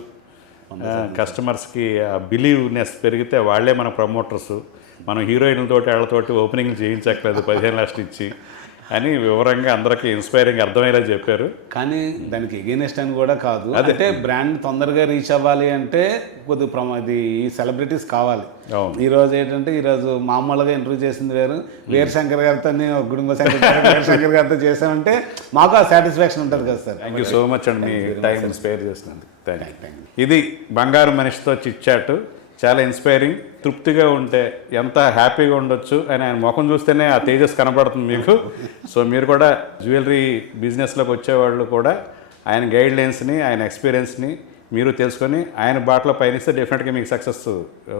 కస్టమర్స్కి బిలీవ్నెస్ పెరిగితే వాళ్ళే మన ప్రమోటర్స్. మనం హీరోయిన్లతోటి వాళ్ళతోటి ఓపెనింగ్ చేయించట్లేదు 15 లక్షలు ఇచ్చి అని వివరంగా అందరికీ ఇన్స్పైరింగ్ అర్థమయ్యేలా చెప్పారు. కానీ దానికి ఎగెయినెస్ట్ అని కూడా కాదు. అంటే బ్రాండ్ తొందరగా రీచ్ అవ్వాలి అంటే కొద్దిగా అది సెలబ్రిటీస్ కావాలి. ఈరోజు ఏంటంటే ఈరోజు మామూలుగా ఇంటర్వ్యూ చేసింది వేరు శంకర్ గారితో, గుడుంబ శంకర్ గారితో చేసామంటే మాకు ఆ సాటిస్ఫాక్షన్ ఉంటుంది కదా sir. Thank you so much అండి, మీ టైం స్పేర్ చేస్తున్నందుకు. ఇది బంగారు మనిషితో చిట్ చాట్. చాలా ఇన్స్పైరింగ్. తృప్తిగా ఉంటే ఎంత హ్యాపీగా ఉండొచ్చు అని ఆయన ముఖం చూస్తేనే ఆ తేజస్ కనపడుతుంది మీకు. సో మీరు కూడా జ్యువెలరీ బిజినెస్లోకి వచ్చేవాళ్ళు కూడా ఆయన గైడ్లైన్స్ని, ఆయన ఎక్స్పీరియన్స్ని మీరు తెలుసుకొని ఆయన బాటలో పయనిస్తే డెఫినెట్గా మీకు సక్సెస్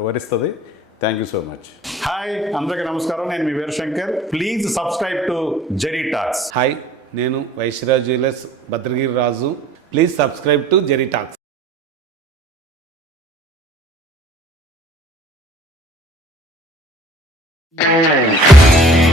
వరిస్తుంది. Thank you so much. Hi, అందరికీ నమస్కారం. నేను మీ Veerashankar. Please subscribe to Jerry talks. Hi, నేను Vaishyaraj jewellers Bhadragiri Raju. Please subscribe to Jerry talks. Hey.